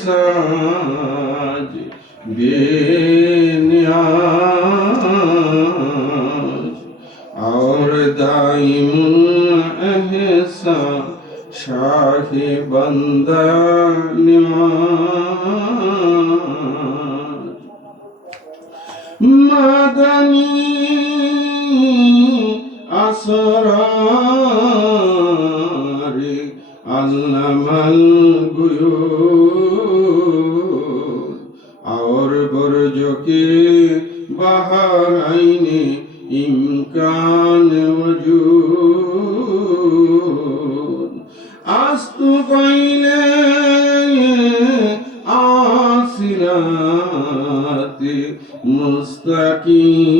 साज बेनियाज और दाइमुल एहसान शाही बंदा निमाज मदनी असरार अल्लमल गुयूब और बुर्ज के बहरैने इम्कान वजूद अस्तु कैले आसिरात मुस्तकीम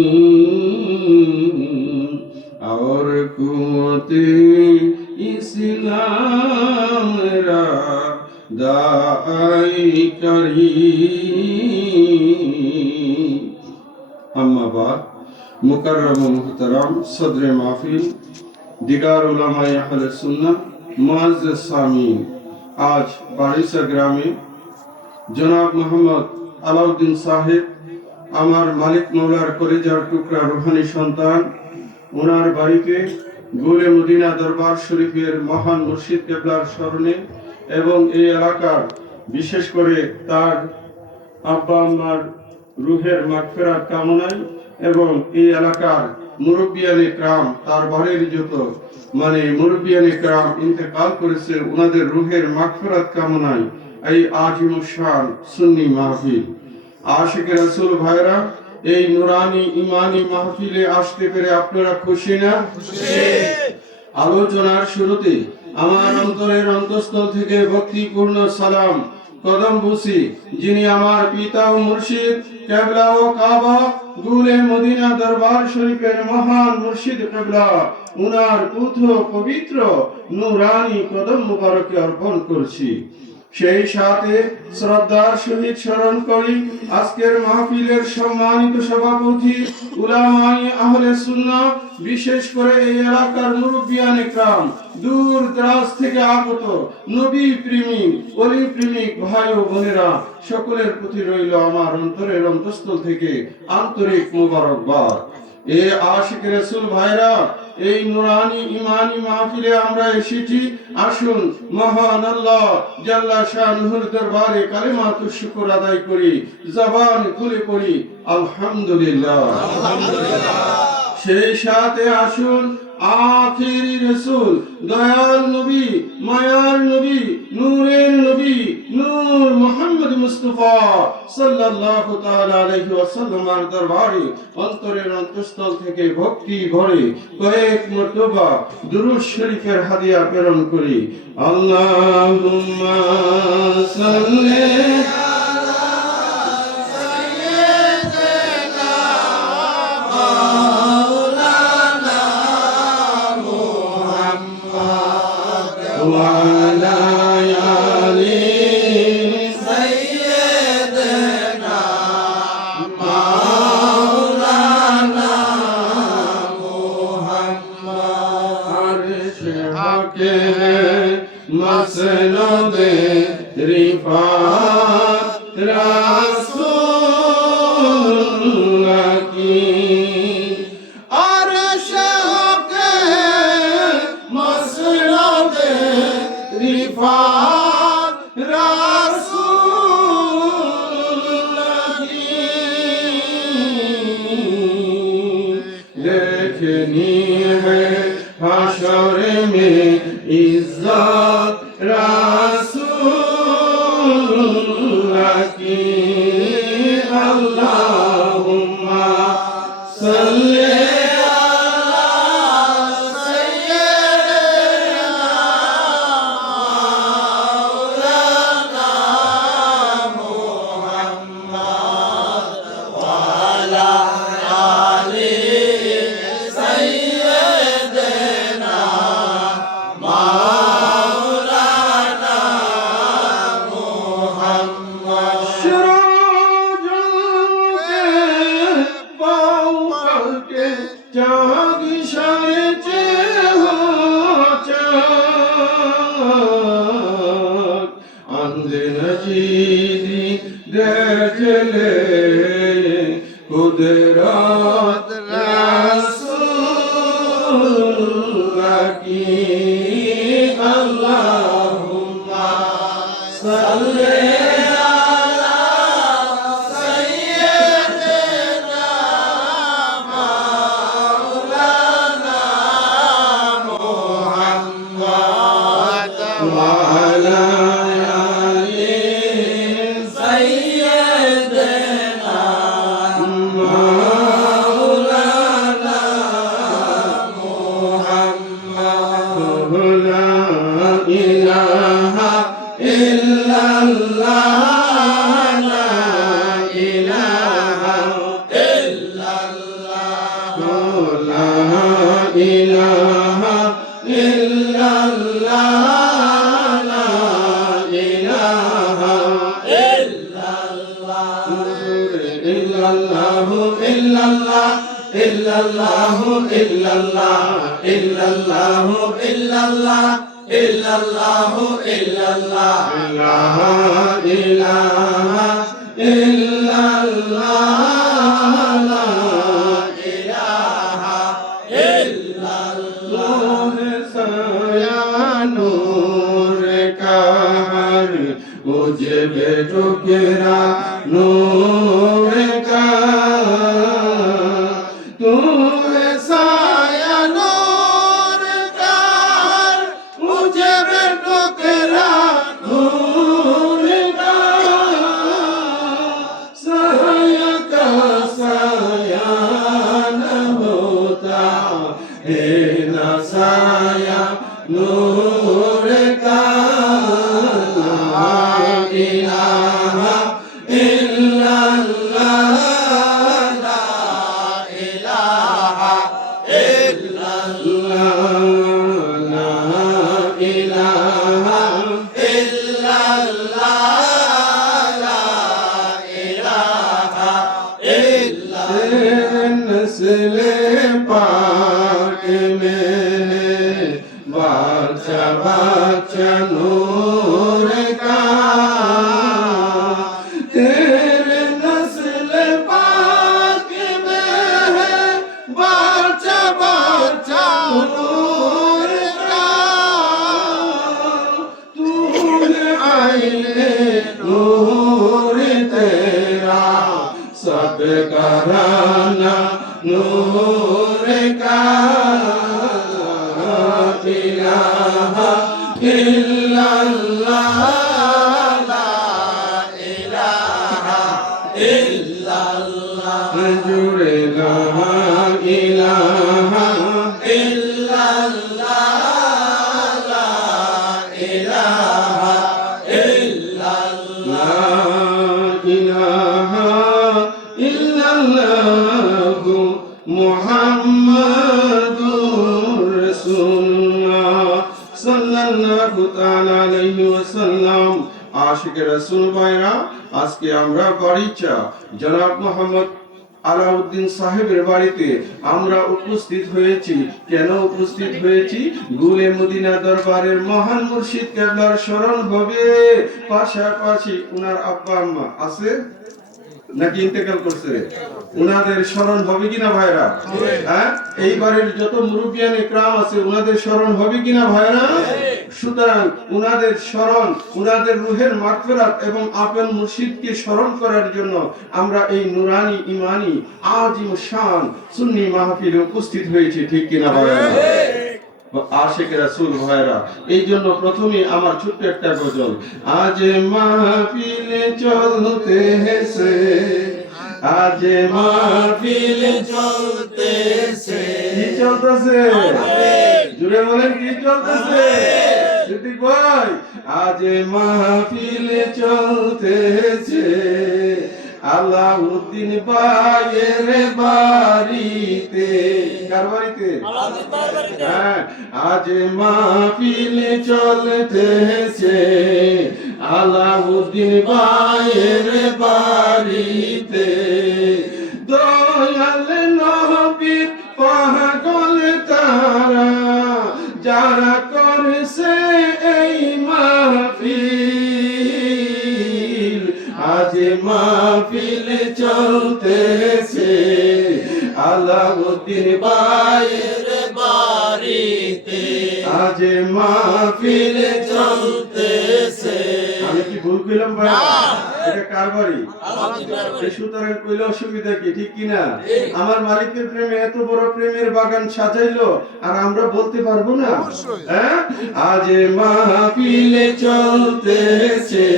और कुव्वते इस्लाम रा दाई करीम। अम्मा बाद मुकर्रम मुहतरम सदर महफिल दिगार उलमाए अहले सुन्नाह मुअज़्ज़ज़ सामीन, आज बारिशा ग्रामे जनाब मोहम्मद আলাউদ্দিন সাহেব আমার মালিক মৌলার কলিজার টুকরা রুহানি সন্তান, ওনার বাড়িতে গোলে মদিনা দরবার শরীফের মহান মুর্শিদ কেবলার স্মরণে এবং এই এলাকার বিশেষ করে তার আব্বা আম্মার রুহের মাগফিরাত কামনায় এবং এই এলাকার মুরব্বিয়ানে کرام তার বাড়ির যত মুরব্বিয়ানে کرام ইন্তেকাল করেছে ওনাদের রুহের মাগফিরাত কামনায় এই আজিমুশান সুন্নি মাহফিল। আশিকে রাসূল ভাইরা, এই নুরানি ইমানি মাহফিলে আসতে পেরে আপনারা খুশি না? আলোচনার শুরুতে আমার অন্তরের অন্তঃস্থল থেকে ভক্তিপূর্ণ সালাম কদম বুসি যিনি আমার পিতা ও মুর্শিদ কেবলা ও কাবা গুলে মদিনা দরবার শরীফের মহান মুর্শিদ কেবলা উনার পুত্র পবিত্র নুরানি কদম মুবারকে অর্পণ করছি। সেই সাথে শ্রদ্ধার সহিত স্মরণ করি আজকের মাহফিলের সম্মানিত সভাপতি উলামায়ে আহলে সুন্নাহ, বিশেষ করে এই এলাকার মুরব্বিয়ানে کرام, দূর দরাজ থেকে আগত নবী প্রেমিক ওলি প্রেমিক ভাই ও বোনেরা, সকলের প্রতি রইল আমার অন্তরের অন্তঃস্থল থেকে আন্তরিক মোবারকবাদ। এ আশিক রাসূল ভাইরা, এই নুরানি ইমানি মাহফিলে আমরা এসেছি, আসুন মহান আল্লাহ জাল্লা শানুহুর দরবারে কালিমাতুশ শুকর আদায় করি, জবান খুলে পড়ি আলহামদুলিল্লাহ। সেই সাথে আসুন আখিরি রাসূল দয়াল নবী মায়ার নবী নূরের নবী নূর মুহাম্মদ মুস্তাফা সাল্লাল্লাহু তাআলা আলাইহি ওয়াসাল্লামের দরবারে অন্তরের অন্তঃস্থল থেকে ভক্তি ভরে কয়েক মর্তবা দুরূদ শরীফের হাদিয়া প্রেরণ করি। আল্লাহুম্মা সাল্লি মসনদে রিফাত রাসূলুল্লাহ কি আরশকে মসনদে রিফাত রাসূলুল্লাহ কি देखनी है हशर में इज्जत रासूलुल्लाह की। अल्लाहुम्मा सल्ली على अंध नजीदी देख ले कुदरत रसूल की अल्लाहुम्मा सल्ले मुझे बेटो केरा नूर का तू साया नूर का मुझे बेटो केरा नूर का साया का साया न होता है न साया नूर का पाक में बादशाह बादशाह नूर का तेरे नस्ल पाक में है बादशाह बादशाह नूर का तूने आईने नूर तेरा सब घराना नूर का इलाहा इल्लल्लाह ला इलाहा इल्लल्लाह जुड़े ला इलाहा इल्लल्लाह ला इलाहा इल्लल्लाह इलाहा इल्लल्लाह मुहम्मदुर रसूलुल्लाह सल्लल्लाहु ताआला अलैहि ওয়াসাল্লাম আশিক রাসূল ভাইরা আজকে আমরা বাড়িচা জনাব মোহাম্মদ আলাউদ্দিন সাহেবের বাড়িতে আমরা উপস্থিত হয়েছি কেন উপস্থিত হয়েছি গুলে মদিনা দরবারের মহান মুর্শিদ কেবলার স্মরণ হবে পাশাপাশি উনার আব্বা আম্মা আছে নাকি ইন্তেকাল করছে উনাদের স্মরণ হবে কিনা ভাইরা হ্যাঁ এইবারের যত মুরব্বিয়ান ইকরাম আছে উনাদের স্মরণ হবে কিনা ভাইরা সুতরাং উনাদের স্মরণ উনাদের রূহের মাগফিরাত এবং আপন মুর্শিদকে স্মরণ করার জন্য আমরা এই নুরানি ইমানি আজিম শান সুন্নি মাহফিলে উপস্থিত হয়েছি ঠিক কিনা ভাইরা আশিক রাসূল ভাইরা এই জন্য প্রথমে আমার ছোট্ট একটা গজল আজ মাহফিলে চলতেছে আজ মাহফিলে চলতেছে কি চলতেছে জুড়ে বলেন কি চলতেছে সিদ্দিক ভাই আজ মাহফিলে চলতেছে আলাউদ্দিন ভাইয়ের বাড়িতে কার বাড়িতে হ্যাঁ আজ মাহফিল চলতেছে আলাউদ্দিন ভাইয়ের বাড়িতে দয়াল নবীর পাগল তারা যারা করেছে এই মাহফিল মাহফিল চলতেছে আলাউদ্দিন ভাইয়ের বাড়িতে, আজ মাহফিল চলতেছে। আমি কি ভুল কইলাম ভাই? এটা কার বাড়ি? সুতরাং কইলে অসুবিধা কি, ঠিক কিনা? আমার মালিকের প্রেমে এত বড় প্রেমের বাগান সাজাইলো, আর আমরা বলতে পারবো না? হ্যাঁ, আজ মাহফিল চলতেছে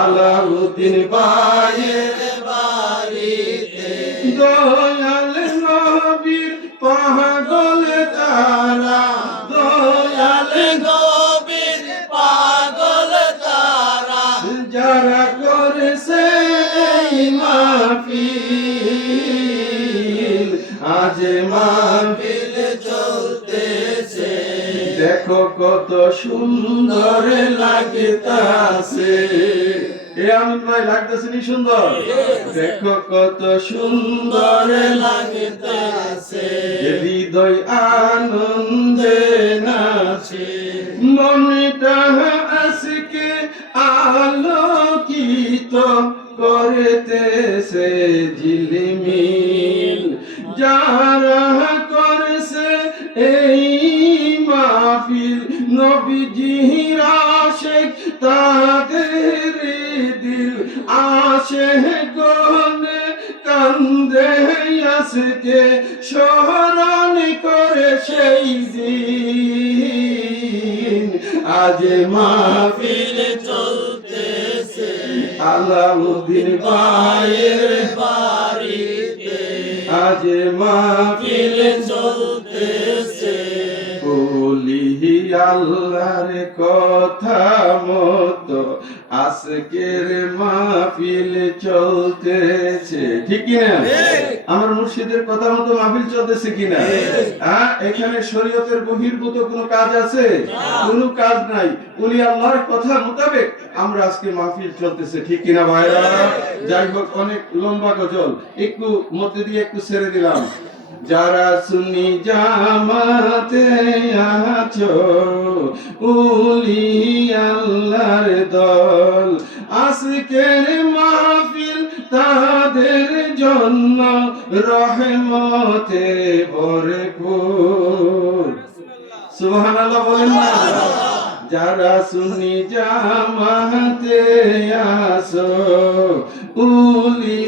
আলাউদ্দিন ভাইয়ের বাড়িতে, দয়াল নবীর পাগল তারা, দয়াল নবীর পাগল তারা, যারা করেছে এই মাহফিল, আজ মাহফিল চলতেছে। দেখো কত সুন্দর লাগতাছে, এ আমিন ভাই লাগতেছে নি সুন্দর? দেখো কত সুন্দর লাগতাছে, হৃদয় আনন্দে নাচে, মনটা আজকে আলোকিত করতেছে ঝিলমিল, যারা করেছে এই মাহফিল, নবীজির আশিক তাদের দিল, আশিকগণে কান্দে আজকে স্মরণ করে সেই দিন, আজ মাহফিল চলতেছে আলাউদ্দিন ভাইয়ের বাড়িতে, আজ মাহফিল চলতেছে। বলি আল্লাহর কথা মতো আজকের মাহফিল চলতেছে, ঠিক কিনা? আমার মুর্শিদের কথা মতো মাহফিল চলতেছে কিনা? হ্যাঁ, এখানে শরীয়তের বহির্ভূত কোনো কাজ আছে? কোনো কাজ নাই। উনি আল্লাহর কথা মোতাবেক আমরা আজকে মাহফিল চলতেছে, ঠিক কিনা ভাইরা? যাই হোক, অনেক লম্বা গজল, একটু মধ্যে দিয়ে একটু ছেড়ে দিলাম। যারা সুন্নি জামাতে আছো উলি আল্লাহর দল, আজকের মাহফিল তাদের জন্য রহমতে ভরপুর। সুবহানাল্লাহ বলেন না? যারা সুন্নি জামাতে আসো উলি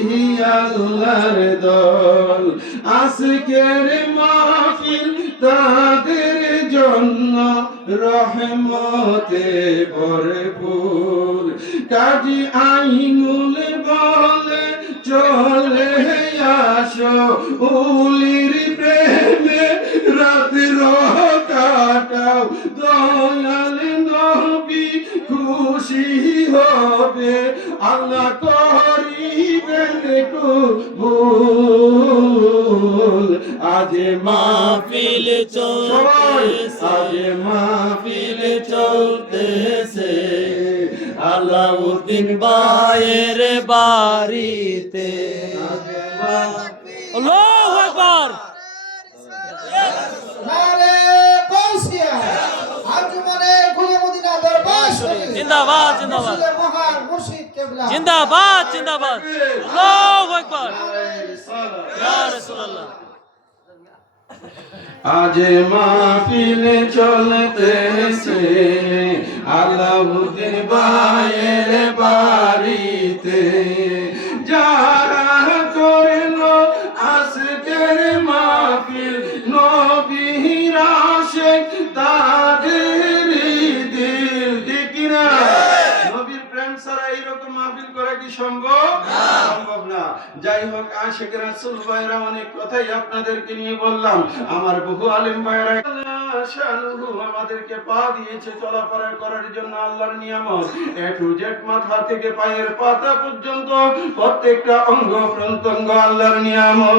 আল্লাহর দল, আজকের মাহফিল তাদের জন্য রহমতে ভরপুর। কাজী আইনুল বলে চলে আসো উলির প্রেমে রাত কাটাও, দয়াল নবী খুশি হবে, আল্লাহ করিবেন কবুল। আজ মাহফিল চলতেছে, আজ মাহফিল চলতেছে আলাউদ্দিন ভাইয়ের বাড়িতে। আল্লাহু আকবার। জিন্দাবাদ জিন্দাবাদ জিন্দাবাদ জিন্দাবাদ, আল্লাহু আকবার, ইয়া রাসূলুল্লাহ। আজ মাহফিল চলতেছে আলাউদ্দিন ভাইয়ের বাড়িতে, যারা করলো আজকের মাহফিল নবীর আশিক তাদের দিল, ঠিক কিনা? নবীর প্রেম ছাড়া এইরকম মাহফিল করা কি সম্ভব? সম্ভব না। যাই হোক, আশিক রাসূল ভাইরা অনেক কথাই আপনাদেরকে নিয়ে বললাম। আমার বহু আলেম ভাইরা আমাদেরকে পা দিয়েছে চলাফেরা করার জন্য, আল্লাহর নিয়ামত। এ টু জেড, মাথা থেকে পায়ের পাতা পর্যন্ত প্রত্যেকটা অঙ্গ প্রত্যঙ্গ আল্লাহর নিয়ামত।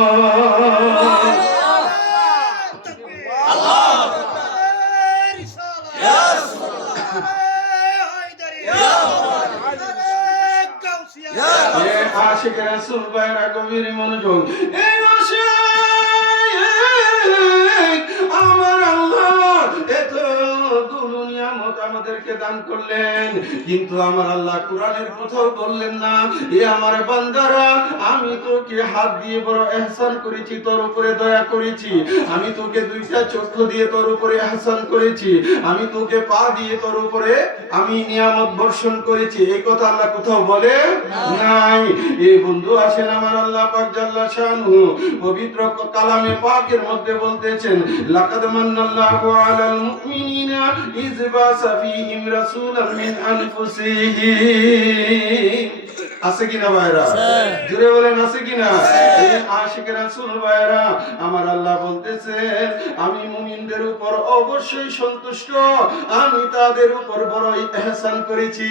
আশিক রাসূল ভাইরা গভীর মনোযোগ। এই আশিক আমার আল্লাহ এত দুনিয়ামত আমাদেরকে দান করলেন, কিন্তু আমার আল্লাহ কোরআনের কোথাও বললেন না এ আমার বান্দারা আমি তোকে হাত দিয়ে বড় ইহসান করেছি, তোর উপরে দয়া করেছি, আমি তোকে দুইটা চক্ষু দিয়ে তোর উপরে ইহসান করেছি, আমি তোকে পা দিয়ে তোর উপরে আমি নিয়ামত বর্ষণ করেছি। এই কথা আল্লাহ কোথাও বলে নাই। এই বন্ধু আসেন আমার আল্লাহ পাক জাল্লা শানহু পবিত্র কালামে পাকের মধ্যে বলতেছেন লাকাদ মান্নাল্লাহু আলাল মুমিনিনা ইয বাসা ফীহিম রাসূলাম মিন আনফুসিহিম। আছে কিনা ভাইরা? জোরে বলেন আছে কিনা? এই আশিক রাসূল ভাইরা আমার আল্লাহ বলতেছেন আমি মুমিনদের উপর অবশ্যই সন্তুষ্ট, আমি তাদের উপর বড় ইহসান করেছি,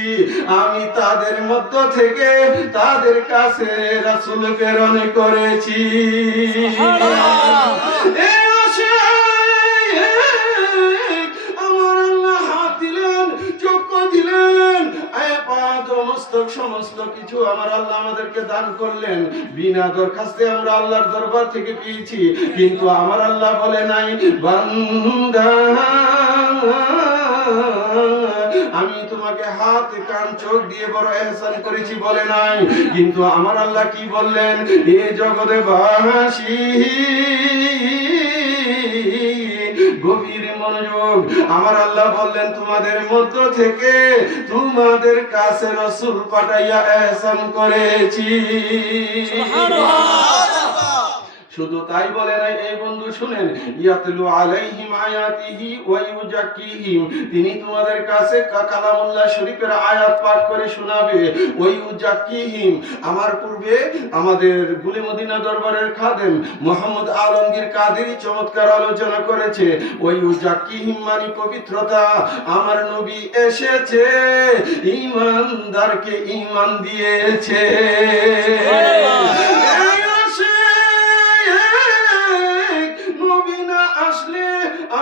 আমি তাদের মধ্য থেকে তাদের কাছে রাসূল প্রেরণ করেছি। এই আমার আল্লাহ হাত দিলেন, চক্ষু দিলেন, সমস্ত কিছু আমার আল্লাহ আমাদেরকে দান করলেন, বিনা দরখাস্তে আমরা আল্লাহর দরবার থেকে পেয়েছি। কিন্তু আমার আল্লাহ বলে নাই বান্দা আমি তোমাকে হাত কান চোখ দিয়ে বড় ইহসান করেছি বলে নাই, কিন্তু আমার আল্লাহ কি বললেন এ জগতে বাসী গভীর মনোযোগ, আমার আল্লাহ বললেন তোমাদের মধ্য থেকে তোমাদের কাছে রাসূল পাঠাইয়া ইহসান করেছি। শুধু তাই বলে নাই, এই বন্ধু শুনেন ইয়াতলু আলাইহিম আয়াতিহি ওয়া ইউজাক্কিহিম, তিনি তোমাদের কাছে কালামুল্লাহ শরীফের আয়াত পাঠ করে শোনাবে। ওয়া ইউজাক্কিহিম, আমার পূর্বে আমাদের গুলে মদিনা দরবারের খাদেম মুহাম্মদ আলমগীর কাদেরী চমৎকার আলোচনা করেছে। ওয়া ইউজাক্কিহিম মানে পবিত্রতা, আমার নবী এসেছে ঈমানদারকে ঈমান দিয়েছে।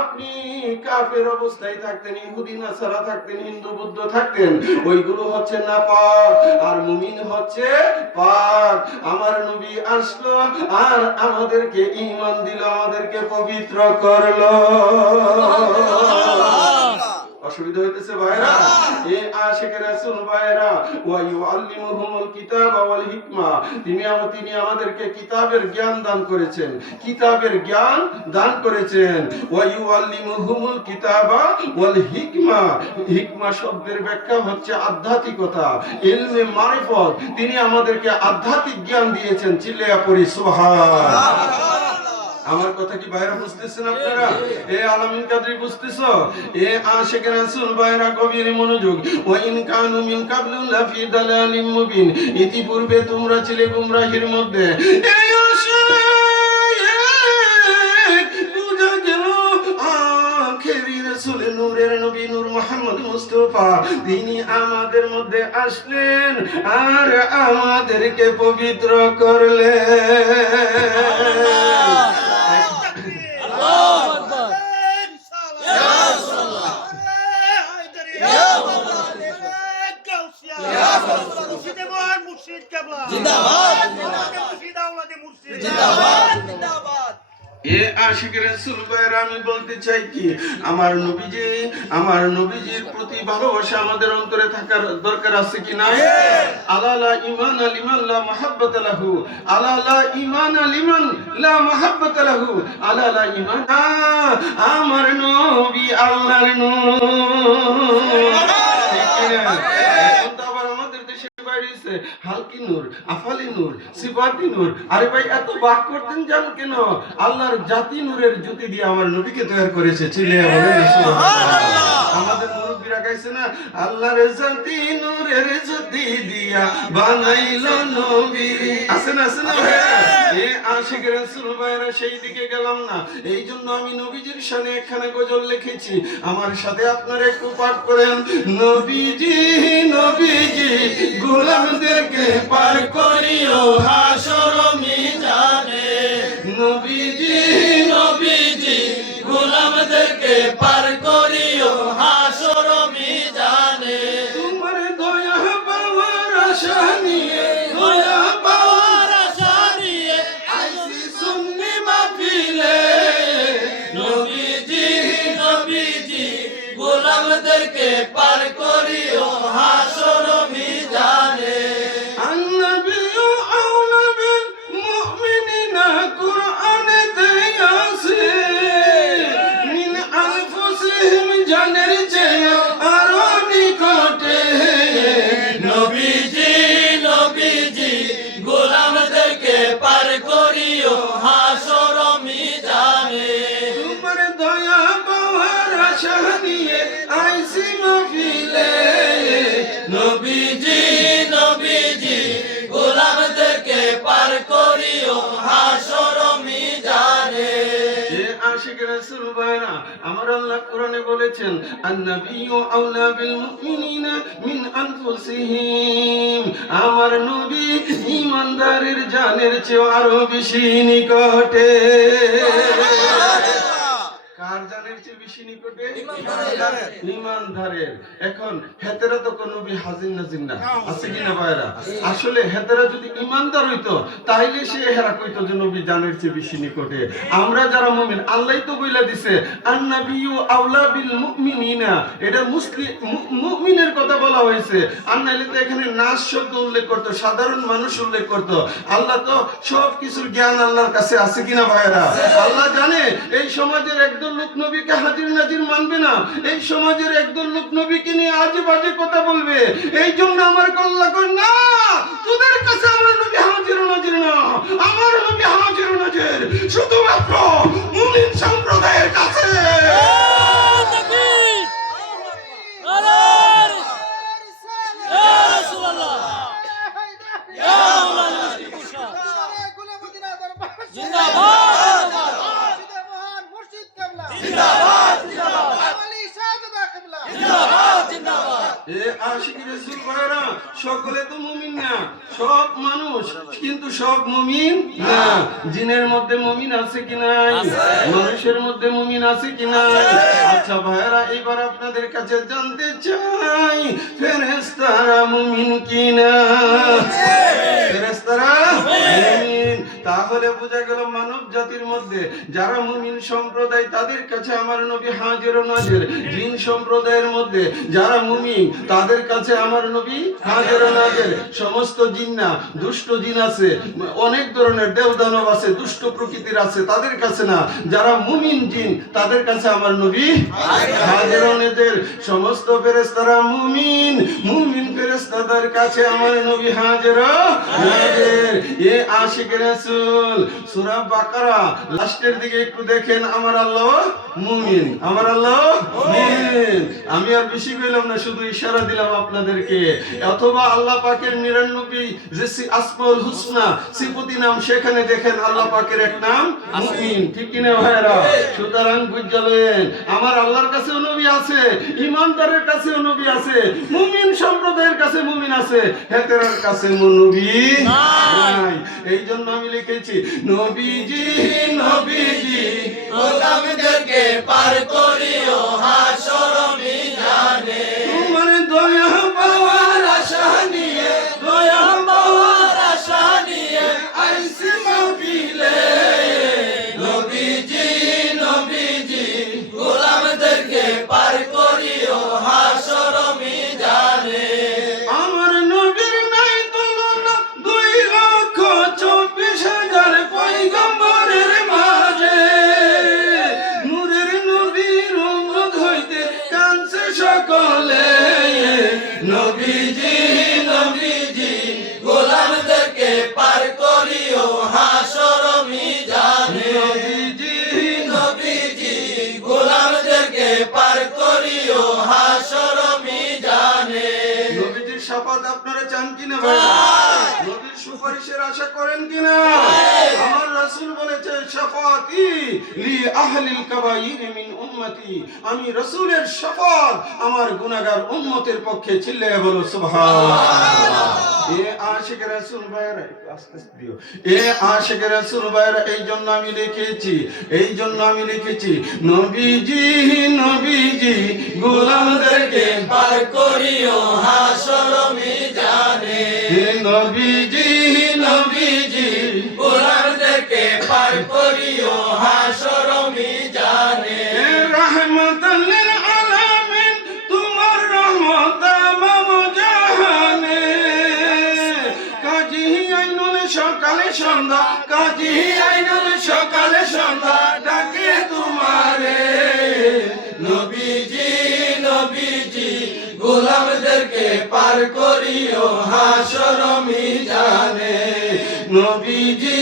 আপনি কাফের অবস্থায় থাকতেন, ইহুদি নাসারা থাকতেন, হিন্দু বৌদ্ধ থাকতেন, ওইগুলো হচ্ছে না পাক, আর মুমিন হচ্ছে পাক। আমার নবী আসলো আর আমাদেরকে ঈমান দিল, আমাদেরকে পবিত্র করলো। অসুবিধা হইতেছে ভাইরা? এ আশিক রাসূল ভাইরা ওয়া ইউআল্লিমুহুমুল কিতাবা ওয়াল হিকমা, তিনি আমাদেরকে কিতাবের জ্ঞান দান করেছেন, কিতাবের জ্ঞান দান করেছেন। ওয়া ইউআল্লিমুহুমুল কিতাবা ওয়াল হিকমা, হিকমা শব্দের ব্যাখ্যা হচ্ছে আধ্যাত্মিকতা, ইলমে মারিফত, তিনি আমাদেরকে আধ্যাত্মিক জ্ঞান দিয়েছেন। চিল্লায়া পড়ি সুবহান। আমার কথা কি ভাইরা বুঝতেছেন আপনারা? এ আলামিন কাদরি বুঝতেছো? এ আশিক রাসূল ভাইরা গভীর মনোযোগ। ওয়া ইন কানু মিন কাবলু লাফি দালালিম মুবিন, ইতিপূর্বে তোমরা ছিলে গুমরাহির মধ্যে। এই আশিক বুঝা গেল আখেরি রাসূল নূরের নবী নূর মুহাম্মদ মুস্তাফা, তিনি আমাদের মধ্যে আসলেন আর আমাদেরকে পবিত্র করলেন। এ আশিক রাসূল ভাইরা আমি বলতে চাই কি আমার নবীজির প্রতি ভালোবাসা আমাদের অন্তরে থাকার দরকার আছে কি নাই? আলা লা ঈমান লিমান লা মুহাব্বাত লাহু, আলা লা ঈমান লিমান লা মুহাব্বাত লাহু, আলা লা ঈমান। আমার নবী আল্লাহর নূর। হালকি নূর, আফালি নূর, সিফাতি নূর। আরে ভাই এত বাক করতেন জান কেন? আল্লাহর জাতি নূরের জ্যোতি দিয়ে আমার নবীকে তৈরি করেছে। চিল্লায়া বলেন সুবহানাল্লাহ। আমাদের মুরব্বিরা গাইছে না আল্লাহর জাতি নূরের জ্যোতি দিয়া বানাইলো নবী। আছে না এ আশিক রাসূল ভাইরা সেই দিকে গেলাম না, এই জন্য আমি নবীজির শানে একখানা গজল লিখেছি, আমার সাথে আপনারা একটু পাঠ করেন। নবীজি নবীজি গোলামদেরকে পার করিও হাসর মিজানে, নবীজি নবীজি গোলামদেরকে পার করিও হাসর মিজানে, তোমার দয়া পাওয়ার আশা নিয়ে, দয়া পাওয়ার আশা নিয়ে আইছি সুন্নি মাহফিলে, নবীজি নবীজি গোলামদেরকে নবীজি নবীজি গোলামদেরকে পার করিও হাসর মিজানে। এ আশিক রাসূল ভাইরা, আমার আল্লাহ কোরআনে বলেছেন আন-নাবিয়্যু আওলা বিল মুমিনিনা মিন আনফুসিহিম। আমার নবী ঈমানদারের জানের চেয়ে আরো বেশি নিকটে। কার জানের চেয়ে বেশি নিকটে? ঈমানদারের। এখন হেতেরা তো কোন নবী হাজির নাজির না, আছে কিনা ভাইরা? আসলে হেতেরা যদি ঈমানদার হইতো তাইলে সে হেরা কইতো যে নবী জানের চেয়ে বেশি নিকটে। আমরা যারা মুমিন, আল্লাহই তো বইলা দিছে আন-নাবিয়্যু আওলা বিল মুমিনিনা, এটা মুমিনের কথা বলা হয়েছে। আর নাইলে তো এখানে নাস শব্দ উল্লেখ করতো, সাধারণ মানুষ উল্লেখ করতো। আল্লাহ তো সব কিছুর জ্ঞান আল্লাহর কাছে আছে কিনা ভাইরা? আল্লাহ জানে এই সমাজের একদল লোক নবীকে হাজির নাজির মানবে না, এই সমাজের একদল লোক নবীকে নিয়ে আজে বাজে কথা বলবে। এই জন্য আমার আল্লাহ কই না, তোদের কাছে আমার নবী হাজির নাজির না, আমার নবী হাজির নাজির শুধুমাত্র মুমিন সম্প্রদায়ের কাছে। তাকবীর! নারে! ইয়া রাসূলুল্লাহ! ইয়া মাওলানা মুশতাফা! জিন্দাবাদ! জিন্দাবাদ! জিন্দাবাদ! জিন্দাবাদ! এ আশিক রাসূল ভাইরা, সকলে তো মুমিন না, সব মানুষ কিন্তু সব মুমিন না। জিনের মধ্যে মুমিন আছে কি নাই? মানুষের মধ্যে মুমিন আছে কি নাই? আচ্ছা ভাইরা, এবার আপনাদের কাছে জানতে চাই ফেরেশতারা মুমিন কি না? ফেরেশতারা মুমিন। তাহলে বোঝা গেল মানব জাতির মধ্যে যারা মুমিন সম্প্রদায় তাদের কাছে আমার নবী হাজির ও নাজির। জিন সম্প্রদায়ের মধ্যে যারা মুমিন তাদের কাছে আমার নবী হাজির ও নাজির। সমস্ত জিন না, দুষ্ট জিন আছে, অনেক ধরনের দেবদানব আছে, দুষ্ট প্রকৃতির আছে, তাদের কাছে না। যারা মুমিন জিন তাদের কাছে আমার নবী হাজির ও নাজির। সমস্ত ফেরেশতারা মুমিন, মুমিন ফেরেশতাদের কাছে আমার নবী হাজির ও নাজির। এ আশিক রাসূল সূরা বাকারা লাস্টের দিকে একটু দেখেন, আমার আল্লাহ মুমিন, আমার আল্লাহ মুমিন। আমি আর বেশি কইলাম না, শুধু ইশারা দিলাম আপনাদেরকে। অথবা আল্লাহ পাকের 99 যে আসমাউল হুসনা সিফতি নাম, সেখানে দেখেন আল্লাহ পাকের এক নাম মুমিন, ঠিক কি না ভাইরা? সুতরাং বুঝলেন আমার আল্লাহর কাছেও নবী আছে, ঈমানদারের কাছেও নবী আছে, মুমিন সম্প্রদায়ের কাছে মুমিন আছে, হেতেরার কাছে নবী নাই। এই জন্য আমি লিখেছি নবীজি নবীজি গোলামদেরকে পার করিও হাসর মিজানে। তোমার দয়া পাওয়ার আশা নিয়ে, দয়া পাওয়ার আশা নিয়ে আইসি মাহফিলে। নবীজি নবীজি গোলামদেরকে পার করিও হাসর মিজানে। আমার নবীর নাই তুলনা, 2,24,000 পয়গম্বরের মাঝে। নূরের নবীর উম্মত হইতে কাঁদছে সকলে। নবীজি নবীজি গোলামদেরকে পার করিও হাসর মিজানে। নবীজি নবীজি গোলামদেরকে পার করিও হাসর মিজানে। নবীজির শাফাত আপনারা চান কিনা ভাই? নবীর সুপারিশের আশা করেন কিনা? আমার রাসূল বলেছে শাফাতি লি আহলিল কাবাইর মিন উম্মতি। আমি রাসূলের শাফাত আমার গুনাহগার উম্মতের পক্ষে, চিল্লায়ে বলো সুবহানাল্লাহ। এ আশিক রাসূল ভাইরা, একটু আস্তে আস্তে দিও। এ আশিক রাসূল ভাইরা, এই জন্য আমি লিখেছি, এই জন্য আমি লিখেছি নবীজি নবীজি গোলামদেরকে পার করিও হাসর মিজানে। নবীজি নবীজি গোলামদেরকে পার করিও হাসর মিজানে। রাহমাতাল লিল আলামিন, তোমার রহমত তামাম জাহানে। কাজী আইনুল সকালে সন্ধ্যা, কাজী আইনুল সকালে সন্ধ্যা ডাকে তোমারে। নবীজি নবীজি গোলামদেরকে পার করিও হাসর মিজানে। নবীজি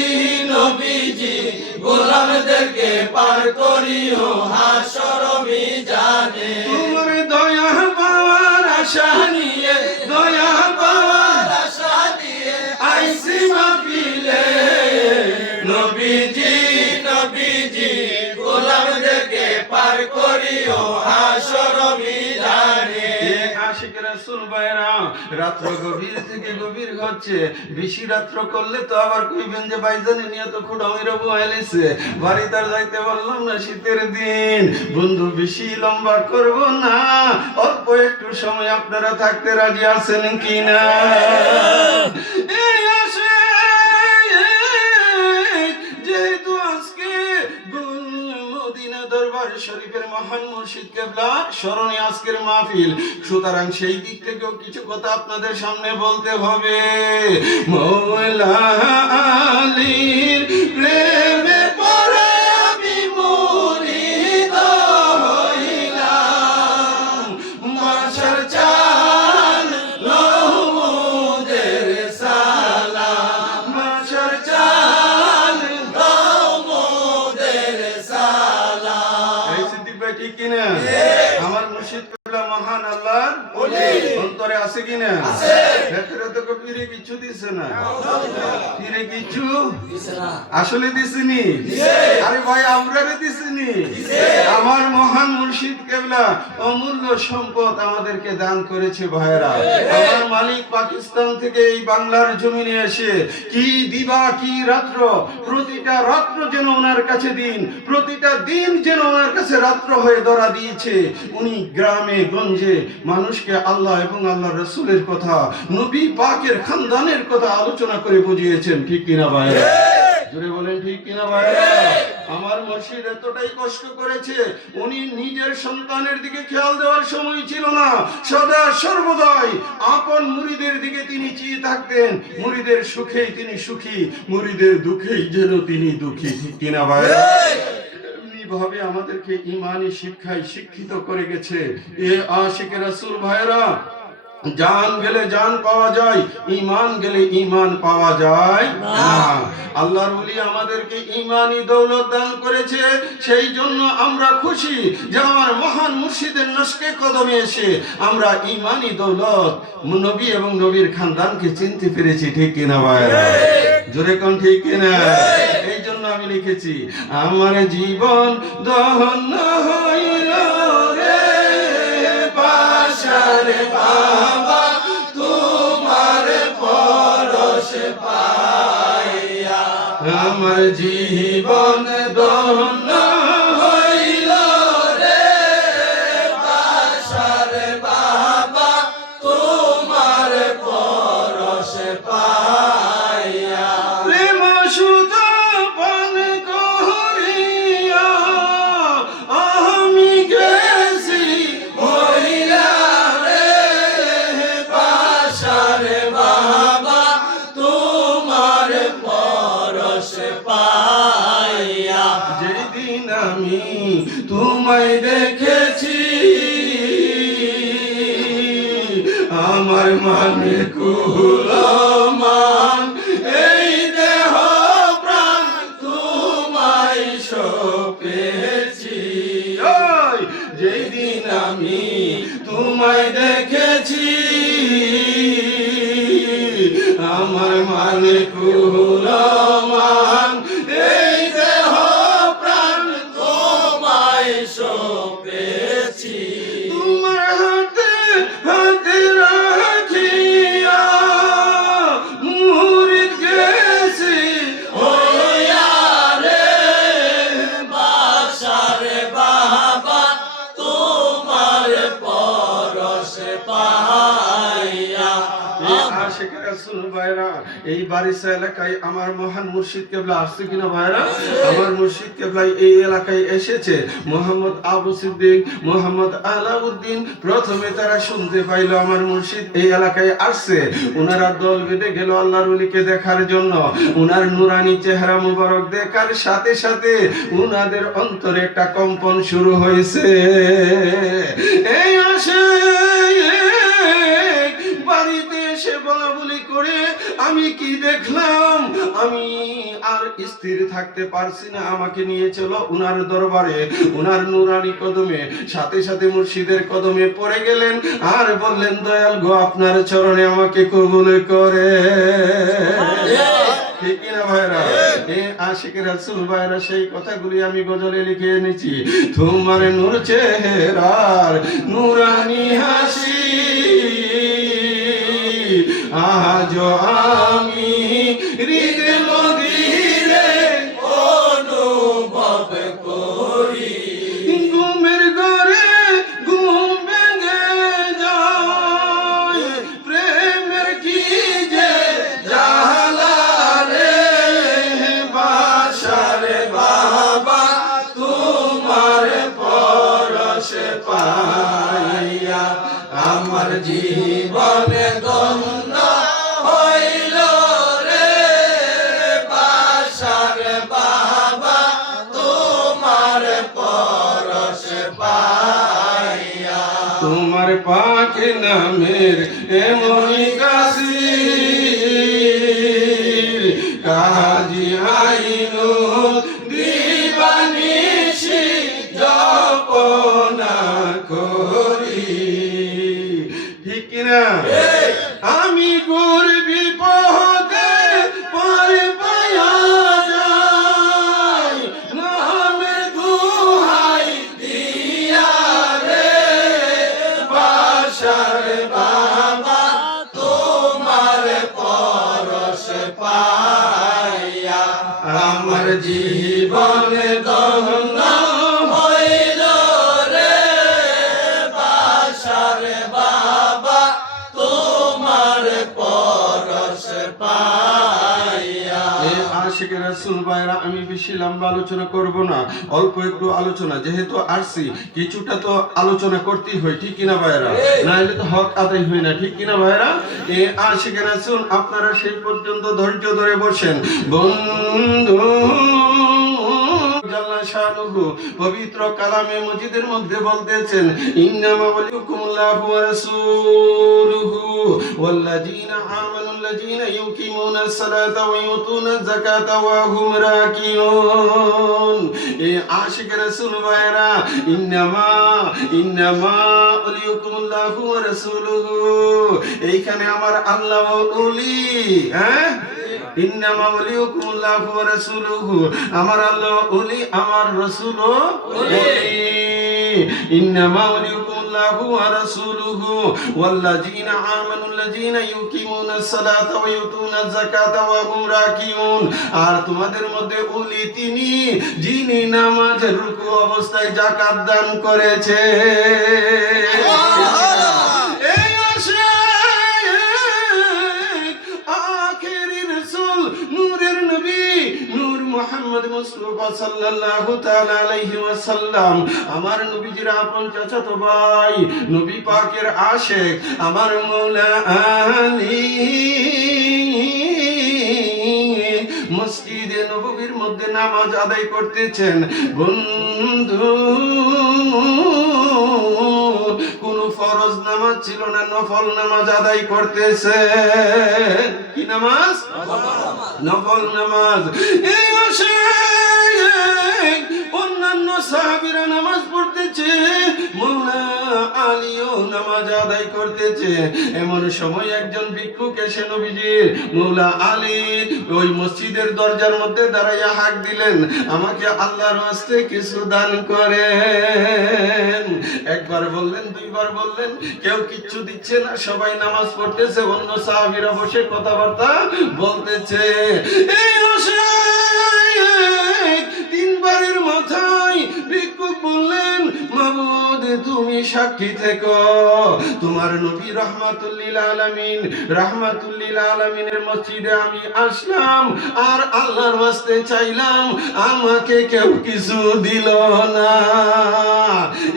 নবীজি গোলামদেরকে পার করিও হাসর মিজানে। তোমার দয়া পাওয়ার আশা নিয়ে, দয়া করিও হাসর মিজানে। আশিক রাসূল ভাইরা, রাত্র গভীর থেকে গভীর হচ্ছে, বেশি রাত্র করলে তো আবার কইবেন যে ভাইজানি নিয়ে তো খুঁড়ামির বয়াইছে, বাড়ি তার যাইতে পারলাম না, শীতের দিন। বন্ধু বেশি লম্বা করব না, অল্প একটু সময় আপনারা থাকতে রাজি আছেন কিনা? এই আসে যেহেতু আজকে মদিনা দরবার শরীফের মহান মুর্শিদ কেবলার স্মরণে আজকের মাহফিল, সুতরাং সেই দিক থেকেও কিছু কথা আপনাদের সামনে বলতে হবে। মওলা আলীর প্রেমে পড়ে আমি মুরিদ হইলাম, মাশার চাল লহুদের সালাম, মাশার চাল। লহুদের সালাম। এই সিদ্দিক ভাই ঠিক কিনা? আমার মুর্শিদ কেবলা মহান আল্লাহর অন্তরে আছে কিনা? ভেতরে তো পীরে কিছু দিছে না, পীরে কিছু আসলে দিছিনি। আরে ভাই আমরারে দিছিনি। আমার মহান মুর্শিদ কেবলা অমূল্য সম্পদ আমাদেরকে দান করেছে ভাইরা। আমার মালিক পাকিস্তান থেকে এই বাংলার জমিনে এসে কি দিবা কি রাত্র, প্রতিটা রাত্র যেন ওনার কাছে দিন, প্রতিটা দিন যেন ওনার কাছে রাত্র হয়ে ধরা দিয়েছে। উনি গ্রামে গঞ্জে মানুষকে আল্লাহ এবং আল্লাহ রসুলের কথা, নবী পাকের খানদানের কথা আলোচনা করে বুঝিয়েছেন। ঠিক কিনা ভাইরা? জোরে বলেন ঠিক কিনা ভাইরা? আমার মুর্শিদ এতটাই কষ্ট করেছে, উনি নিজের সন্তানের দিকে খেয়াল দেওয়ার সময় ছিল না, সদা সর্বদাই আপন মুরিদের দিকে তিনি চেয়ে থাকতেন। মুরিদের সুখেই তিনি সুখী, মুরিদের দুঃখেই যেন তিনি দুঃখী। ঠিক কিনা ভাইরা? ভাবে আমাদেরকে ইমানি শিক্ষায় শিক্ষিত করে গেছে। এ আশিক রাসূল ভাইরা, জান গেলে জান পাওয়া যায়, ঈমান গেলে ঈমান পাওয়া যায় না। আল্লাহর ওলি আমাদেরকে ঈমানি দৌলত দান করেছে, সেই জন্য আমরা খুশি যে আমার মহান মুর্শিদের নস্কে কদমে এসে আমরা ঈমানি দৌলত নবী এবং নবীর খানদানকে চিনতে পেরেছি। ঠিক কিনা ভাইরা? জোরে কোন ঠিক কিনা? এই জন্য আমি লিখেছি, আমার জীবন দহন হইল রে পাশারে বাবা তোমার পরশ পাইয়া, আমার জীবন দহন হইল রে পাশারে বাবা তোমার পরশ পাইয়া। প্রেম সুধা পান করিয়া আমি গেছি হইয়া রে পাশারে বাবা তোমার পরশ পাইয়া। যেদিন আমি তোমায় দেখেছি, আমার মানে কুলমান এই দেহ প্রাণ তোমায় সপেছি। যেদিন আমি তোমায় দেখেছি, আমার মানে কুলমান এই দেহ প্রাণ তোমায় সপেছি। তোমার হাতে হাতে রাখিয়া মুরিদ গেছি হইয়া রে বাসারে বাবা তোমার পরশ পাইয়া। আশিক রাসূল ভাইরা, এই বারিসা এলাকায় আমার মহান মুর্শিদ কেবলা আসছে কিনা ভাইরা? আমার মুর্শিদ কেবলা এই এলাকায় এসেছে। মোহাম্মদ আবু সিদ্দিক, মোহাম্মদ আলাউদ্দিন, প্রথমে তারা শুনতে পাইল আমার মুর্শিদ এই এলাকায় আসছে। ওনারা দল বেঁধে গেল আল্লাহর ওলিকে দেখার জন্য। উনার নুরানি চেহারা মুবারক দেখার সাথে সাথে উনাদের অন্তরে একটা কম্পন শুরু হয়েছে। এই আসে বাড়িতে এসে বলা বলি করে আমি কি দেখলাম, আমি আর স্থির থাকতে পারছি না, আমাকে নিয়ে চলো উনার দরবারে, উনার নুরানি কদমে। সাথে সাথে মুর্শিদের কদমে পড়ে গেলেন আর বললেন, দয়াল গো আপনার চরণে আমাকে কবুল করে। ঠিক কিনা ভাইরা? এই আশিক রাসূল ভাইরা সেই কথাগুলি আমি গজলে লিখে এনেছি। তোমার নূর চেহারার নূরানি হাসি আজ আমি হৃদয় মন্দিরে অনুভব করি। ঘুমের ঘরে ঘুম ভেঙে যায়, প্রেমের কি যে জালা রে বাসারে বাবা তোমার পরশ পাইয়া আমার জীবনে ধন্য হইল রে বাসারে বাবা তোমার পরশ পাইয়া। তোমার পাক নামের এমনই কাশি কাজী আইনু দিবানিশি জপনা করি। ঠিক কিনা? আমি গুর বিপদে পরে পায়া যাই, নামে দুহাই দিয়া রে বাসার বাবা তোমার পরশ পাইয়া আমার জীবনে ধন্য হইল রে বাসার বাবা তোমার পরশ পাইয়া। আশিক রাসূল ভাইরা, আমি বেশি লম্বা আলোচনা করব না, অল্প একটু আলোচনা, যেহেতু আসছি কিছুটা তো আলোচনা করতেই হয়, ঠিক কিনা ভাইরা? নাহলে তো হক আদায় হয় না, ঠিক কিনা ভাইরা? এই আশিক রাসূল আপনারা সেই পর্যন্ত ধৈর্য ধরে বসেন। বন্ধু জাল্লা শানুহু পবিত্র কালামে মজিদের মধ্যে বলতেছেন, ইন্নামা ওয়ালিকুমুল্লাহু ওয়া রাসূলুহু ওয়াল্লাযীনা আমানুল্লাযীনা ইউকিমুনাস সালাতা ওয়া ইউতুনাজ যাকাতা ওয়া হুম রাকিউন। এই আশিক রাসূল ভাইরা, ইন্নামা ওয়ালিকুমুল্লাহু ওয়া রাসূলুহু, এইখানে আমার আল্লাহ ও ওলি, হ্যাঁ, ইন্নামা ওয়ালিকুমুল্লাহু ওয়া রাসূলুহু, আমার আল্লাহ ওলি, আমার রাসূল ওলি। ইন্নামা ওয়ালিকুমুল্লাহু ওয়া রাসূলুহু ওয়াল্লাযীনা আমানুল্লাযীনা ইউকিমুনাস সালাতা ওয়া ইউতুনাজ যাকাতা ওয়া হুম রাকিউন। আর তোমাদের মধ্যে ওলি তিনি, যিনি নামাজের রুকু অবস্থায় যাকাত দান করেছে। মুহাম্মদ মুস্তাফা সাল্লাল্লাহু তাআলা আলাইহি ওয়াসাল্লাম, আমার নবীজির আপন চাচাতো ভাই, নবী পাকের আশিক, আমার মওলা আলী মসজিদে নববীর মধ্যে নামাজ আদায় করতেছেন। বন্ধু, কোন ফরজ নামাজ ছিল না, নফল নামাজ আদায় করতেছে। কি নামাজ? নফল নামাজ। এই অন্যান্য সাহাবীরা নামাজ পড়তেছে, মওলা আলীও নামাজ আদায় করতেছে। এমন সময় একজন ভিক্ষুক এসে নবীজির মওলা আলী ওই মসজিদের দরজার মধ্যে দাঁড়াইয়া হাঁক দিলেন, আমাকে আল্লাহর ওয়াস্তে কিছু দান করেন। একবার বললেন, দুইবার বললেন, কেউ কিচ্ছু দিচ্ছে না, সবাই নামাজ পড়তেছে, অন্য সাহাবীরা বসে কথাবার্তা বলতেছে। এই তিনবারের মাথায় ভিক্ষুক বললেন, মাবুদ তুমি সাক্ষী থেকো, তোমার নবী রাহমাতুল লিল আলামিনের মসজিদে আমি আসলাম আর আল্লাহর ওয়াস্তে চাইলাম, আমাকে কেউ কিছু দিল না।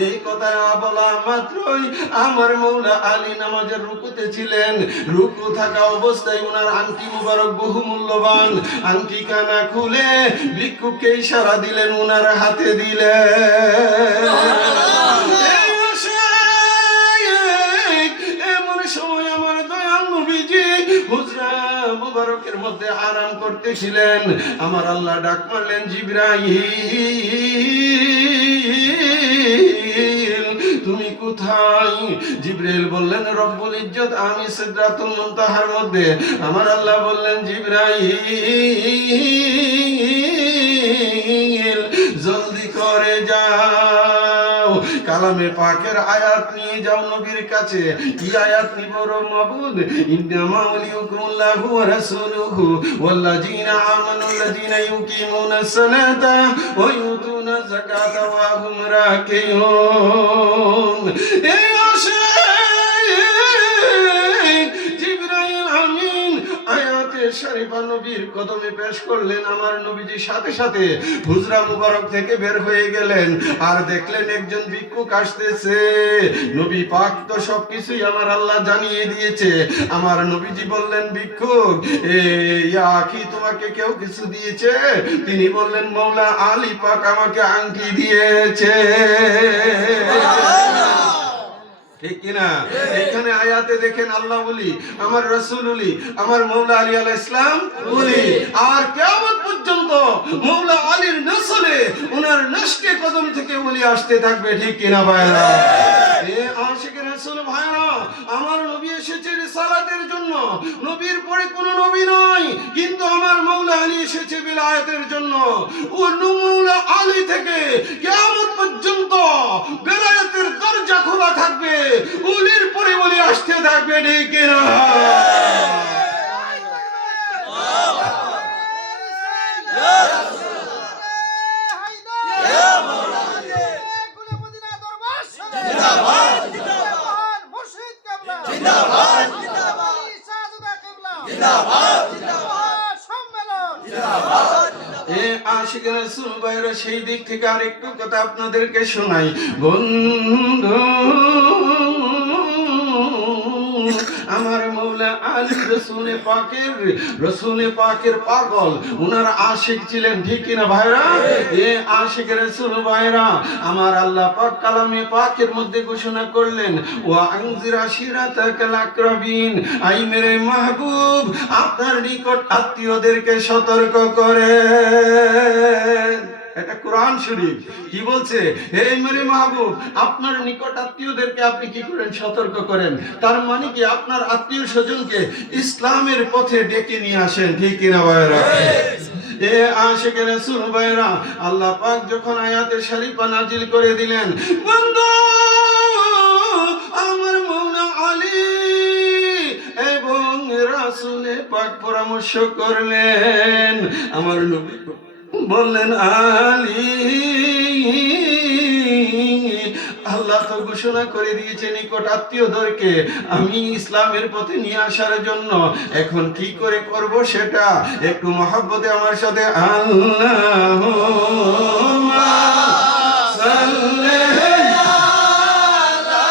এই কথা বলা মাত্রই আমার মওলা আলী নামাজের রুকুতে ছিলেন। রুকু থাকা অবস্থায় ওনার আংটি মুবারক বহু মূল্যবান, আংটি কানা খুলে ভিক্ষুককে ইশারা দিলেন, ওনার হাতে দিলেন। এমন সময় আমার দয়াল নবীজি হুজরা মুবারকের মধ্যে আরাম করতেছিলেন। আমার আল্লাহ ডাক মারলেন, জিবরাইল তুমি কোথায়? জিবরাইল বললেন রব্বুল ইজ্জত আমি সিদরাতুল মুনতাহার মধ্যে। আমার আল্লাহ বললেন জিবরাইল জলদি করে যাও, কালামে পাকের আয়াত নিয়ে যাও নবীর কাছে। কি আয়াত নিব রে মাবুদ? ইন্নামা ওয়ালিয়ুকুমুল্লাহু ওয়া রাসূলুহু ওয়াল্লাযীনা আমানুল্লাযীনা ইউকিমুনাস সালাতা ওয়া ইউতুনাজ যাকাতা ওয়া হুম রাকিউন। এই আশিক জিবরাইল আমিন আয়াতে শরীফা নবীর কদমে পেশ করলেন। আমার নবীজি সাথে সাথে হুজরা মুবারক থেকে বের হয়ে গেলেন, আর দেখলেন একজন ভিক্ষুক আসতেছে। নবী পাক তো সবকিছুই আমার আল্লাহ জানিয়ে দিয়েছে। আমার নবীজি বললেন ভিক্ষুক, ইয়া আখি তোমাকে কেউ কিছু দিয়েছে? তিনি বললেন মওলা আলী পাক আমাকে আংটি দিয়েছে। ঠিক কিনা? এখানে আয়াতে দেখেন আল্লাহ বলি, আমার রাসূল বলি, আমার মওলা আলী আলাইহিস সালাম বলি, আর কিয়ামত পর্যন্ত মওলা আলীর নসলে ওনার নশকে কদম থেকে বলি আসতে থাকবে। ঠিক কিনা ভাইরা? এ আশিক রাসূল ভাইরা, আমার নবী এসেছে রিসালাতের জন্য। নবীর পরে কোনো নবী নয়, কিন্তু আমার মওলা আলী এসেছে বিলায়াতের জন্য। ও মওলা আলী থেকে কিয়ামত পর্যন্ত বিলায়াতের দরজা খোলা থাকবে, উলির পরে বলি আসতে থাকবে। ঠিক কিনা? আশিক রাসূল ভাইরা, সেই দিক থেকে আরেকটু কথা আপনাদেরকে শোনাই। বন্ধু আমার মওলা আলী রসুলে পাকের পাগল, উনার আশিক ছিলেন। ঠিক কিনা ভাইরা? এ আশিক রাসূল ভাইরা, আমার আল্লাহ পাক কালামে পাকের মধ্যে ঘোষণা করলেন ওয়া আনজির আশিরাতাকাল আকরাবিন, আই মেরে মাহবুব আপনার নিকট আত্মীয়দেরকে সতর্ক করেন। এটা কোরআন শরীফ কি বলছে? হে মেরে মাহবুব আপনার নিকট আত্মীয়দেরকে আপনি কি করেন? সতর্ক করেন। তার মানে কি আপনার আত্মীয় স্বজনকে ইসলামের পথে ডেকে নিয়ে আসেন। ঠিক কিনা ভাইরা? এ আশিক রাসূল ভাইরা, আল্লাহ পাক যখন আয়াতে শরীফা নাজিল করে দিলেন, বন্ধু আমার মওলা আলী এবং রাসূলে পাক পরামর্শ করলেন। আমার নবী বললেন আলী, আল্লাহ তো ঘোষণা করে দিয়েছে নিকট আত্মীয়দেরকে আমি ইসলামের পথে নিয়ে আসার জন্য। এখন কি করে করব সেটা একটু মহব্বতে আমার সাথে আল্লাহুম্মা সাল্লি আলা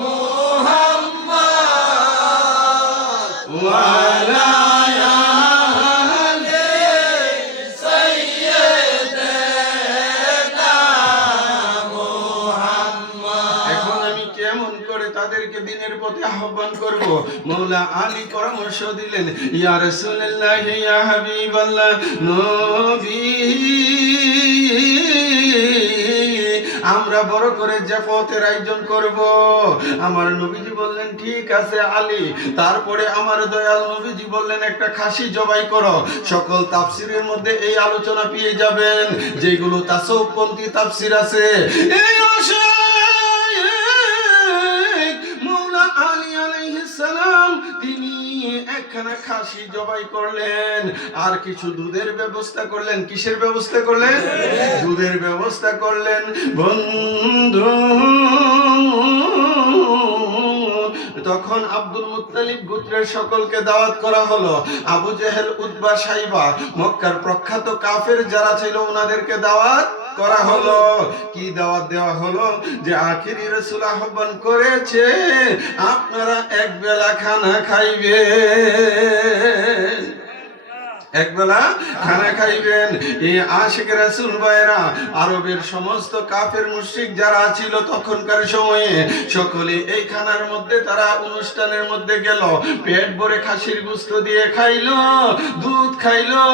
মুহাম্মাদ ওয়া আলা দিনের পথে আহ্বান করব। মওলা আলী পরামর্শ দিলেন, ইয়া রাসূলুল্লাহ ইয়া হাবিবাল্লাহ, নবী আমরা বড় করে জাফতের আয়োজন করব। আমার নবীজি বললেন ঠিক আছে আলী। তারপরে আমার দয়াল নবীজি বললেন একটা খাসি জবাই করো। সকল তাফসিরের মধ্যে এই আলোচনা পেয়ে যাবেন, যেগুলো তাসাউফপন্থী তাফসির আছে। এই তিনি একখানা খাসি জবাই করলেন, আর কিছু দুধের ব্যবস্থা করলেন। কিসের ব্যবস্থা করলেন? দুধের ব্যবস্থা করলেন। বন্ধু তখন আব্দুল মুত্তালিব গোত্রের সকলকে দাওয়াত করা হলো। আবু জেহেল, উতবা, সাইবা, মক্কার প্রখ্যাত কাফের যারা ছিল ওনাদেরকে দাওয়াত করা হলো। কি দাওয়াত দেওয়া হলো? যে আখিরি রাসূল আহ্বান করেছে আপনারা এক বেলা খানা খাইবেন। একবেলা খানা খাইবেন। এই আশিক রাসূল ভাইরা আরবের সমস্ত কাফের মুশরিক যারা ছিল তখনকার সময়ে সকলে এই খানার মধ্যে তারা অনুষ্ঠানের মধ্যে গেল, পেট ভরে খাসির গোশত দিয়ে খাইলো, দুধ খাইলো।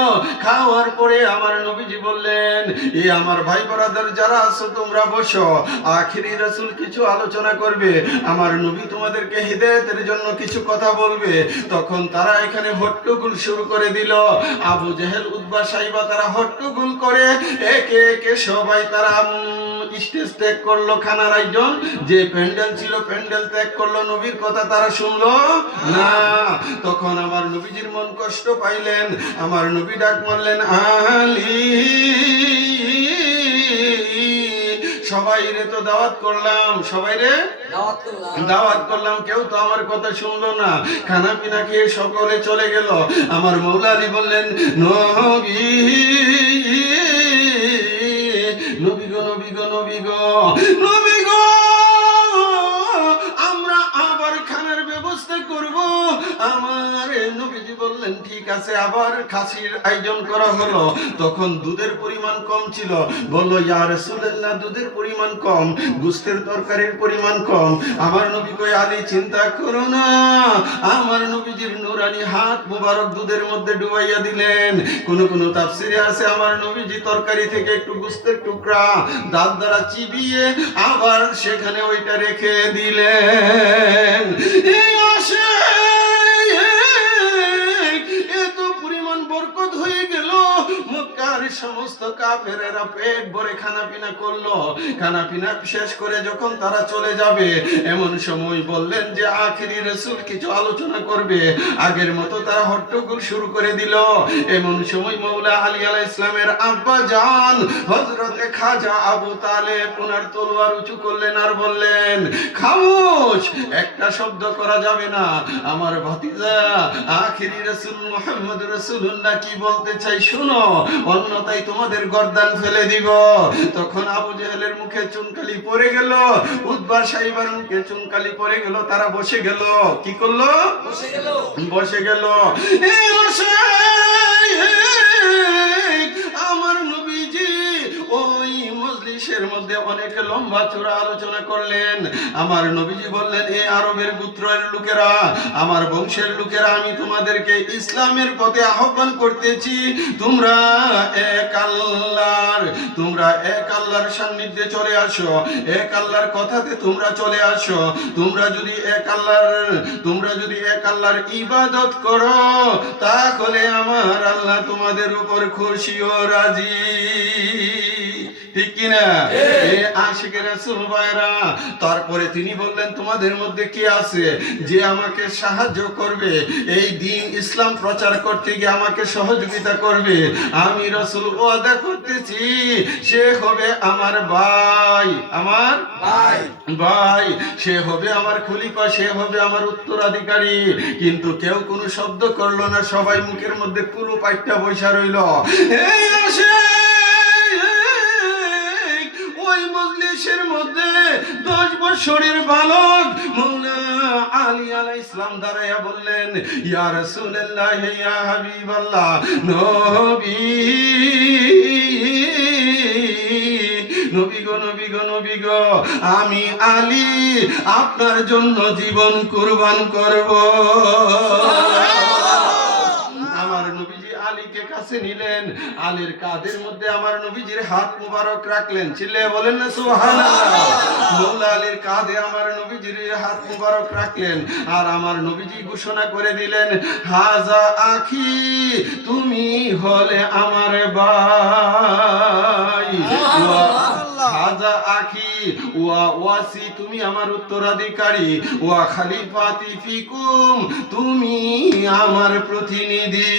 খাওয়ার পরে আমার নবীজি বললেন, এই আমার ভাই ব্রাদার যারা আছো তোমরা বসো, আখিরি রাসূল কিছু আলোচনা করবে, আমার নবী তোমাদেরকে হিদায়াতের জন্য কিছু কথা বলবে। তখন তারা এখানে হট্টগোল শুরু করে দিল। আবু জেহেল, উতবা, সাইবা তারা হট্টগোল করে একে একে সবাই তারা স্টেজ ত্যাগ করলো। খানার আয়োজন যে প্যান্ডেল ছিল প্যান্ডেল ত্যাগ করলো, নবীর কথা তারা শুনলো না। তখন আমার নবীজির মন কষ্ট পাইলেন, আমার নবী ডাক মারলেন, আলী, সবাই রে তো দাওয়াত করলাম, সবাই রে দাওয়াত করলাম, কেউ তো আমার কথা শুনলো না। খানা পিনা খেয়ে সকলে চলে গেল। আমার মৌলা আলী বললেন, নবী, নবী গো, নবী গো, নবী গো, নবী গো, আমরা আবার খানার ব্যবস্থা করব। আমার নবীজি বললেন, ঠিক আছে। আবার খাসির আয়োজন করা হলো। তখন দুধের পরিমাণ কম ছিল। বলল, ইয়া রাসূলুল্লাহ, দুধের পরিমাণ কম, গোশতের তরকারির পরিমাণ কম। আমার নবী কই, আলী চিন্তা করো না। আমার নবীজির নুরানি হাত মুবারক দুধের মধ্যে ডুবাইয়া দিলেন। কোন কোন তাফসিরে আছে আমার নবীজি তরকারি থেকে একটু গোশতের টুকরা দাঁত দ্বারা চিবিয়ে আবার সেখানে ওইটা রেখে দিলেন। এই আসে এত পরিমাণ বরকত হয়ে গেল, মক্কার সমস্ত কাফেরেরা পেট ভরে খানা পিনা করলো। খানা পিনা শেষ করে যখন তারা চলে যাবে, এমন সময় বললেন যে আখিরি রাসূল কিছু আলোচনা করবে। আগের মতো তারা হট্টগোল শুরু করে দিল। এমন সময় মৌলা আলী আলাইহিস সালামের আব্বা জান হযরতে খাজা আবু তালেব ওনার তলোয়ার উঁচু করলেন আর বললেন, খামোশ, একটা শব্দ করা যাবে না। আমার ভাতিজা আখিরি রাসূল মুহাম্মদ রাসূলুল্লাহ কি বলতে চাই শোনো, অন্যথায় তোমাদের গর্দান ফেলে দিব। তখন আবু জেহেলের মুখে চুনকালি পড়ে গেল, উতবা সাইবার মুখে চুনকালি পড়ে গেল। তারা বসে গেল। কি করলো? বসে গেল। এই বসে আমার নবীজি ওই মজলিসের মধ্যে অনেক লম্বা চূড়া আলোচনা করলেন। আমার নবীজি বললেন, এই আরবের গোত্রের লোকেরা, আমার বংশের লোকেরা, আমি তোমাদেরকে ইসলামের পথে আহ্বান করতেছি। তোমরা এক আল্লাহর সান্নিধ্যে চলে আসো, এক আল্লাহর কথাতে তোমরা চলে আসো। তোমরা যদি এক আল্লাহর ইবাদত করো, তাহলে আমার আল্লাহ তোমাদের উপর খুশি ও রাজি। ঠিক কিনা? আশিক রাসূল ভাইরা, তারপরে তিনি বললেন, তোমাদের মধ্যে কে আছে যে আমাকে সাহায্য করবে, এই দ্বীন ইসলাম প্রচার করতে গিয়ে আমাকে সহযোগিতা করবে? আমি রাসূল ওয়াদা করতেছি, সে হবে আমার ভাই, আমার ভাই, সে হবে আমার খলিফা, সে হবে আমার উত্তরাধিকারী। কিন্তু কেউ কোনো শব্দ করলো না, সবাই মুখের মধ্যে কুলু পাইটা বৈশা রইল। এই আসে ওই মজলিসের মধ্যে 10 বছরের বালক মৌলা আলী আলাইহিস সালাম দাঁড়াইয়া বললেন, ইয়া রাসূলুল্লাহ, ইয়া হাবিবাল্লাহ, নবী, নবী গো, নবী গো, নবী গো, আমি আলী আপনার জন্য জীবন কুরবান করব। আমার নবীজি আলীকে কাছে নিলেন, আলীর কাঁধের মধ্যে আমার নবীজির হাত মুবারক রাখলেন। চিল্লায়ে বলেন না সুবহানাল্লাহ। মৌলা আলীর কাঁধে আমার নবীজির হাত মুবারক রাখলেন আর আমার নবীজি ঘোষণা করে দিলেন, হাজা আখি, তুমি হলে আমার ভাই, হাজা আখি ওয়া ওয়াসি, তুমি আমার উত্তরাধিকারী, ওয়া খলিফাতি ফিকুম, তুমি আমার প্রতিনিধি।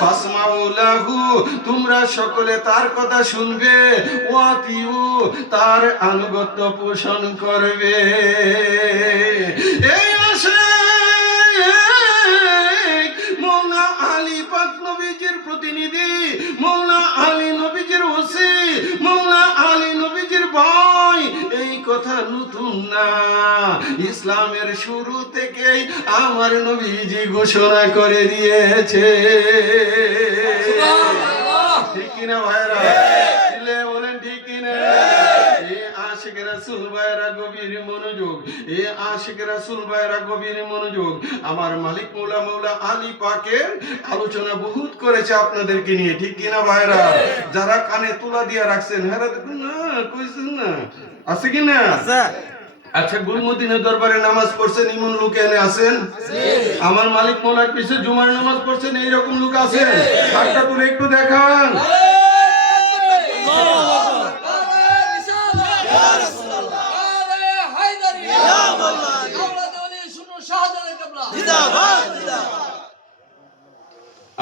ফাসমাউ লাহু, তোমরা সকলে তার কথা শুনবে, ওয়াতিউ, তার আনুগত্য পোষণ করবে। এই আসে মৌলা আলী পাক নবীজির প্রতিনিধি, মৌলা আলী নবীজির ওসি, মৌলা আলী নবীজির ভাই। এই কথা নতুন না, ইসলামের শুরু থেকেই আমার নবীজি ঘোষণা করে দিয়েছে। ঠিক কিনা ভাইরা? চিল্লে বলেন ঠিক কিনা? এ আশিক রাসূল ভাইরা গভীর মনোযোগ, এ আশিক রাসূল ভাইরা গভীর মনোযোগ। আমার মালিক মৌলা আলী পাকের আলোচনা বহুত করেছে আপনাদেরকে নিয়ে, ঠিক কিনা ভাইরা? যারা কানে তুলা দিয়ে রাখছেন হেরা দেখুন না, কইছেন না, আছে কিনা? আচ্ছা, গুলমদিনের দরবারে নামাজ পড়ছেন এমন লোক এনে আছেন? আমার মালিক মৌলার পিছে জুমার নামাজ পড়ছেন এইরকম লোক আছেন? হাতটা তুলে একটু দেখান।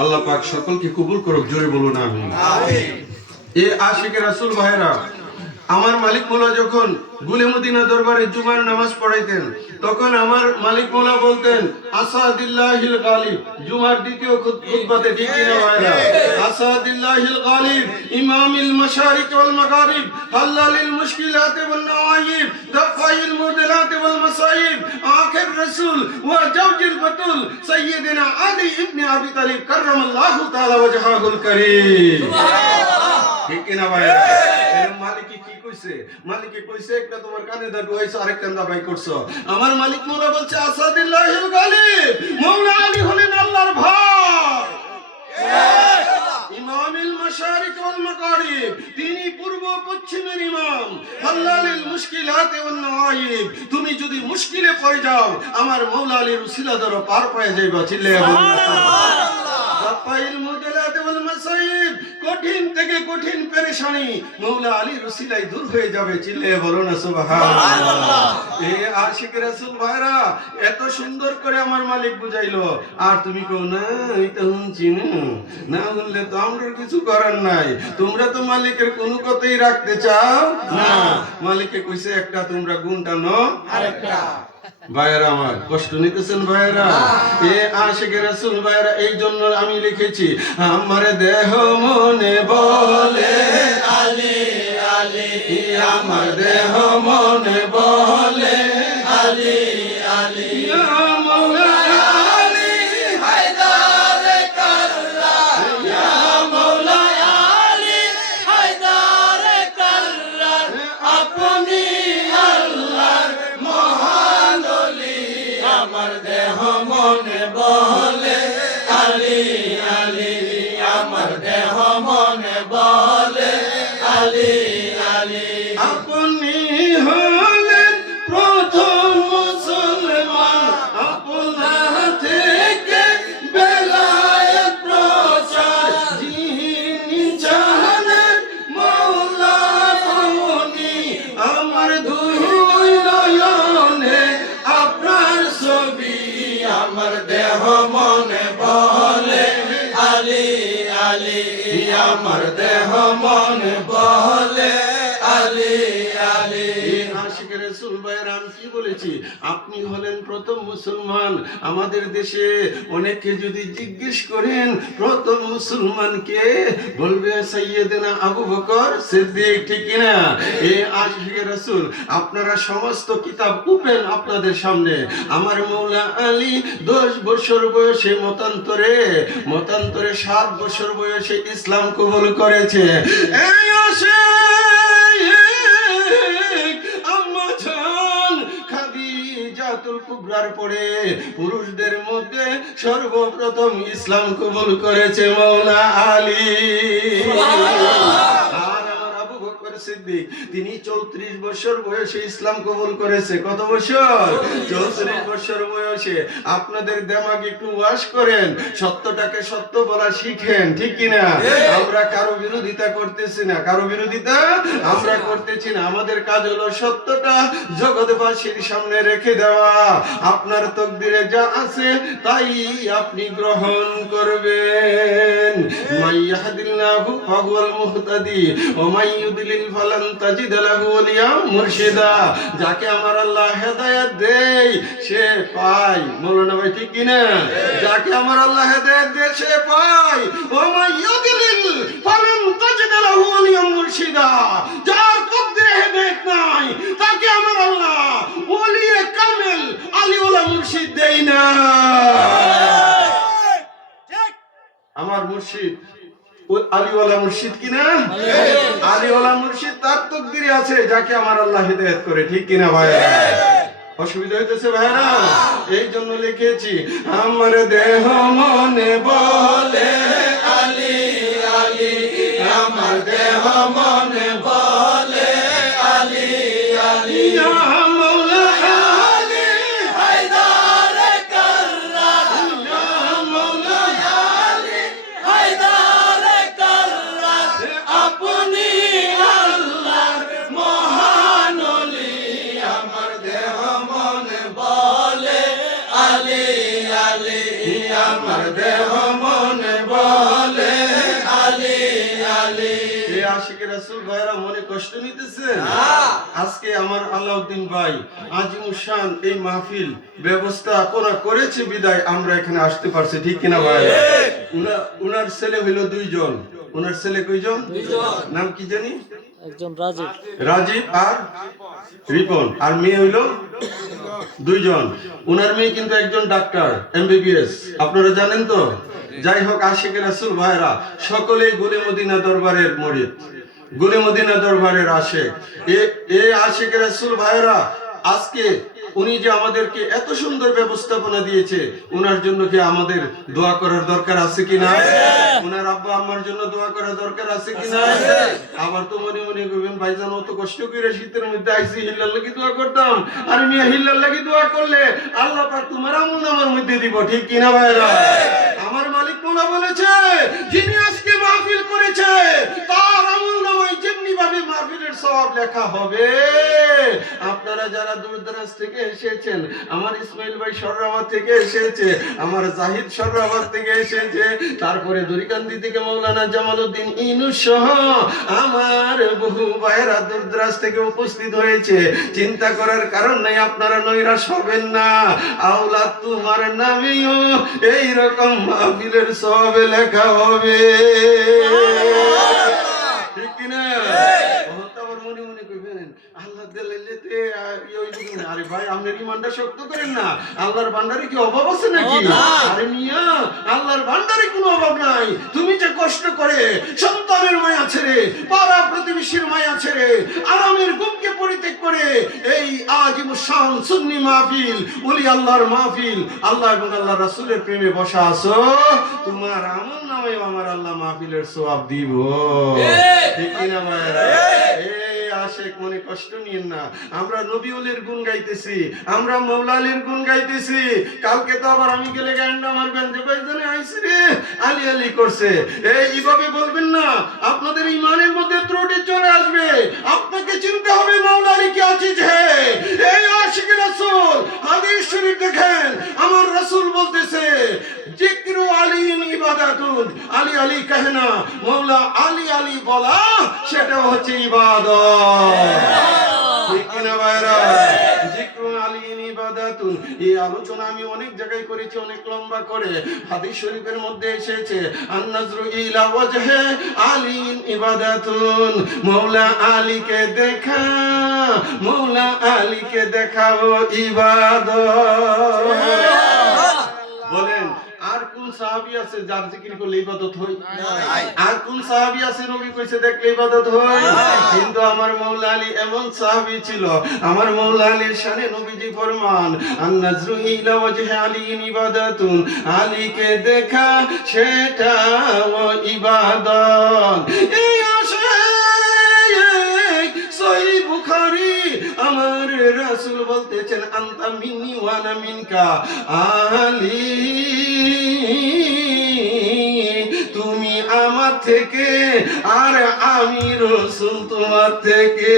আল্লাহ পাক সকলকে কবুল করুক, জোরে বলুন আমিন। এ আশিক রাসূল ভাইরা, আমার মালিক মৌলা যখন গুলে মদিনা দরবারে জুমার নামাজ পড়াইতেন তখন আমার মালিক মৌলা বলতেন আসাদিল্লাহিল গালিব। জুমার দ্বিতীয় খুতবাতে, ঠিক কিনা ভাইরা? আসাদিল্লাহিল গালিব ইমামিল মাশারিক ওয়াল মাগারিব হাল্লালিল মুশকিলাত ওয়ান নওয়াইব দাফাইল মুদলাত ওয়াল মাসাইব আখির রাসূল ওয়া জাওজিল বাতুল সাইয়্যিদিনা আলী ইবনে আবি তালিব কাররামাল্লাহু তাআলা ওয়াজহাহুল কারীম। সুবহানাল্লাহ। ঠিক কিনা ভাইরা? মালিক কি কইছে? মালিক কইছে একটা তোমার কানে দা ডুয়াইছো, আরেকটা দাবাই করছো। আমার মালিক মৌলা বলছে আসাদুল্লাহিল গালিব, মৌলা আলী হলেন আল্লাহর ভাই, ইমামিল মাশারিক ওয়াল মাগারিব, তিনি পূর্ব পশ্চিমের ইমাম, হাল্লালিল মুশকিলাত ওয়ান নওয়াইব, তুমি যদি মুশকিলে পড়ে যাও আমার মৌলা আলীর উসিলা দ্বারা পার পেয়ে যাইবা। চিল্লায়া সুবহানাল্লাহ। দাফাইল মুদলাত ওয়াল মাসাইব, কঠিন থেকে কঠিন পেরেশানি মৌলা আলীর উসিলায় দূর হয়ে যাবে। চিল্লায়া বলো না সুবহানাল্লাহ। এ আশিক রাসূল ভাইরা, এত সুন্দর করে আমার মালিক বুঝাইলো, আর তুমি কও না আমি তো শুনছি না, বললে তো আমরা কিছু করার নাই। তোমরা তো মালিকের কোনো কথাই রাখতে চাও না। মালিকে কইছে একটা, তোমরা গুণ টানো আরেকটা। ভাইরা আমার কষ্ট নিতেছেন ভাইরা? এ আশিক রাসূল ভাইরা, এই জন্য আমি লিখেছি আমার দেহ মনে বলে আলী আলী, আমার দেহ মনে বলে আলী আলী, মৌলা আলী হায়দার কাররার, ইয়া মৌলা আলী হায়দার কাররার, আপনি আল্লাহর মহান ওলি, আমার দেহ মনে বলে আলী আলী, আমার দেহ মনে বলে আলী আলী। আপনি হলেন প্রথম মুসলমান, আপনার থেকে বেলায়েত প্রচার, যিনি জানেন মৌলা আপনি, আমার দুই নয়নে আপনার ছবি, আমার দেহ মনে বলে আলী আলী, আমার দেহ মনে বলে আলী আলী। আশিক রাসূল ভাইরা, আমি কি বলেছি? আপনি হলেন প্রথম মুসলমান। আমাদের দেশে অনেকে যদি জিজ্ঞেস করেন প্রথম মুসলমান কে, বলবে সাইয়্যিদনা আবু বকর সিদ্দিক, ঠিক কিনা? এই আশিক রাসূল, আপনারা সমস্ত কিতাব ওপেন আপনাদের সামনে। আমার মৌলা আলী 10 বছর বয়সে মতান্তরে 7 বছর বয়সে ইসলাম কবুল করেছে। এই আম্মা জান খাদিজাতুল কুবরার পরে পুরুষদের মধ্যে সর্বপ্রথম ইসলাম কবুল করেছে মৌলা আলী। আর আমার আবু বকর সিদ্দিক, তিনি 34 বছর বয়সে ইসলাম কবুল করেছে। কত বছর? 34 বছর বয়সে। আপনাদের দিমাগ একটু ওয়াশ করেন, সত্যটাকে সত্য বলা শিখেন, ঠিক কিনা? আমরা কারো বিরোধিতা করতেছি না, কারো বিরোধিতা আমরা করতেছি না। আমাদের কাজ হলো সত্যটা জগৎবাসীর সামনে রেখে দেওয়া। আপনার তকদিরে যা আছে তাই আপনি গ্রহণ করবেন। মাইয়াহদিল্লাহু ফাহুয়াল মুহতাদি ওয়া মাইয়ুদলিল ফালান তাজিদ লাহু ওয়ালিয়া মুরশিদা। যাকে আমার আল্লাহ হেদায়েত দেয় সে পায়। মাওলানা ভাই ঠিক কিনা? যাকে আমার আল্লাহ হেদায়েত দেয় সে পায়। ওয়া মাইয়ুদলিল ফালান তাজিদ লাহু ওয়ালিয়া মুরশিদা। যার তকদিরে দিলে হেদায়েত নাই, তাকে আমার আল্লাহ ওলিয়ে কামেল আলিওয়ালা মুর্শিদ দেই না। আমার মুর্শিদ আলিওয়ালা মুর্শিদ কিনা? আলিওয়ালা মুর্শিদ তার তকদিরে আছে যাকে আমার আল্লাহ হিদায়াত করে, ঠিক কিনা ভাইরা? অসুবিধা হইতেছে ভাইরা? এই জন্য লিখেছি, আমার দেহ মনে বলে আলী আলী, আমার দেহ মনে বলে আলী আলী, মৌলা আলী হায়দার কাররার, মৌলা আলী হায়দার কাররার, আপনি আল্লাহর মহান ওলি, আমার দেহ মনে বলে আলী আলী, আমার দেহ মনে বলে আলী আলী। এই আশিক রাসূল ভাইরা মনে কষ্ট নিতেছে? আজকে আমার আলাউদ্দিন ভাই আজিমুল শান এই মাহফিল ব্যবস্থাপনা করেছে বিদায় আমরা এখানে আসতে পারছি, ঠিক কিনা ভাই? উনার ছেলে হইলো 2 জন। উনার ছেলে কয়জন? 2 জন। নাম কি জানি? একজন রাজীব, রাজীব আর রিপন। আর মেয়ে হইলো 2 জন। উনার মেয়ে কিন্তু একজন ডাক্তার, এমবিবিএস, আপনারা জানেন তো? যাই হোক, আশিক রাসূল ভাইরা সকলেই গুলে মদিনা দরবারের মুরিদ, গুলে মদিনা দরবারের আশিক। এই আশিক রাসূল ভাইরা আজকে উনি যে আমাদেরকে এত সুন্দর ব্যবস্থাপনা দিয়েছে, উনার জন্য কি আমাদের দোয়া করার দরকার আছে কিনা? উনার আব্বা আম্মার জন্য দোয়া করার দরকার আছে কিনা? আবার তো মনে মনে করবেন, ভাইজান অত কষ্ট করে শীতের মধ্যে আইসি, হিল্লার লাগি দোয়া করতাম। আর মিয়া হিল্লার লাগি দোয়া করলে আল্লাহ পাক তোমার আমলনামার মধ্যে দিব, ঠিক কিনা ভাইরা? আমার মালিক মোলা বলেছে, যিনি আজকে মাহফিল করেছে তার আমলনামায় যেমনি ভাবে মাহফিলের সওয়াব লেখা হবে। আপনারা যারা দূর দরাজ থেকে এসেছেন, আমার ইসমাইল ভাই সররাবাদ থেকে এসেছে, আমার জাহিদ সররাবাদ থেকে এসেছে, তারপরে দরিকান্দি থেকে মাওলানা জামালউদ্দিন ইনুস সহ আমার বহু ভাইরা দূর দরাজ থেকে উপস্থিত হয়েছে। চিন্তা করার কারণ নাই, আপনারা নৈরাশ হবেন না। আওলাদ তোমার নামেও এই রকম মাহফিলের সওয়াব লেখা হবে, ঠিক কিনা? মনে মনে কইবেন, আল্লাহ দিলেতে আরে ভাই, আপনার ইমানটা শক্ত করেন না। আল্লাহর ভান্ডারে কি অভাব আছে নাকি? আরে মিয়া, আল্লাহর ভান্ডারে কোনো অভাব নাই। তুমি যে কষ্ট করে সন্তানের মায়া ছেড়ে, পাড়া প্রতিবেশীর মায়া ছেড়ে, আরামের ঘুমকে পরিত্যাগ করে এই আজিমুস শান সুন্নি মাহফিল, ওলি আল্লাহর মাহফিল, আল্লাহ এবং আল্লাহর রাসূলের প্রেমে বসা আছো, তোমার আমল নামে আমার আল্লাহ মাহফিলের সওয়াব দিব, ঠিক কিনা ভাইরা? আশিক মনে কষ্ট নিয়েন না, আমরা নবী ওলির গুণ গাইতেছি, আমরা মাওলা আলীর গুণ গাইতেছি। কালকে তো আবার আমি গেলে গান্ডা মারবেন যে ভাইজানে আইছে রে আলী আলী করছে। এইভাবে বলবেন না, আপনাদের ইমানের মধ্যে ত্রুটি চলে আসবে। আপনাকে চিনতে হবে মাওলা আলী কি আছে। যে এই আশিক রাসূল হাদিস শরীফ দেখেন, আমার রাসূল বলতেছে, জিক্রু আলী ইবাদাতুন, আলী আলী কহে না, মাওলা আলী আলী বলা সেটা হচ্ছে ইবাদত, ঠিক কিনা ভাইরা? জিক্রু আলী ইবাদাতুন, এই আলোচনা আমি অনেক জায়গায় করেছি, অনেক লম্বা করে। হাদিস শরীফের মধ্যে এসেছে, আন-নাজরু ইলা ওয়াজহি আলী ইবাদাতুন, মাওলা আলীকে দেখা, মাওলা আলীকে দেখাও ইবাদত। বলেন, আর কোন সাহাবী আছে যার জিকির করলে ইবাদত হয়? আর কোন সাহাবী আছে নবী কইছে দেখলে ইবাদত হয়? কিন্তু আমার মাওলা আলী এমন সাহাবী ছিল, আমার মাওলা আলীর শানে নবীজি ফরমান, আন-নাজরু ইলা ওয়াজহি আলী ইবাদাতুন, আলীকে দেখা সেটাও ইবাদত। এই আশিক সহিহ বুখারী, আমার রাসূল বলতেছেন, আনতা মিন্নি ওয়া আনা মিনকা, আলী তুমি আমার থেকে আর আমি রাসূল তোমার থেকে।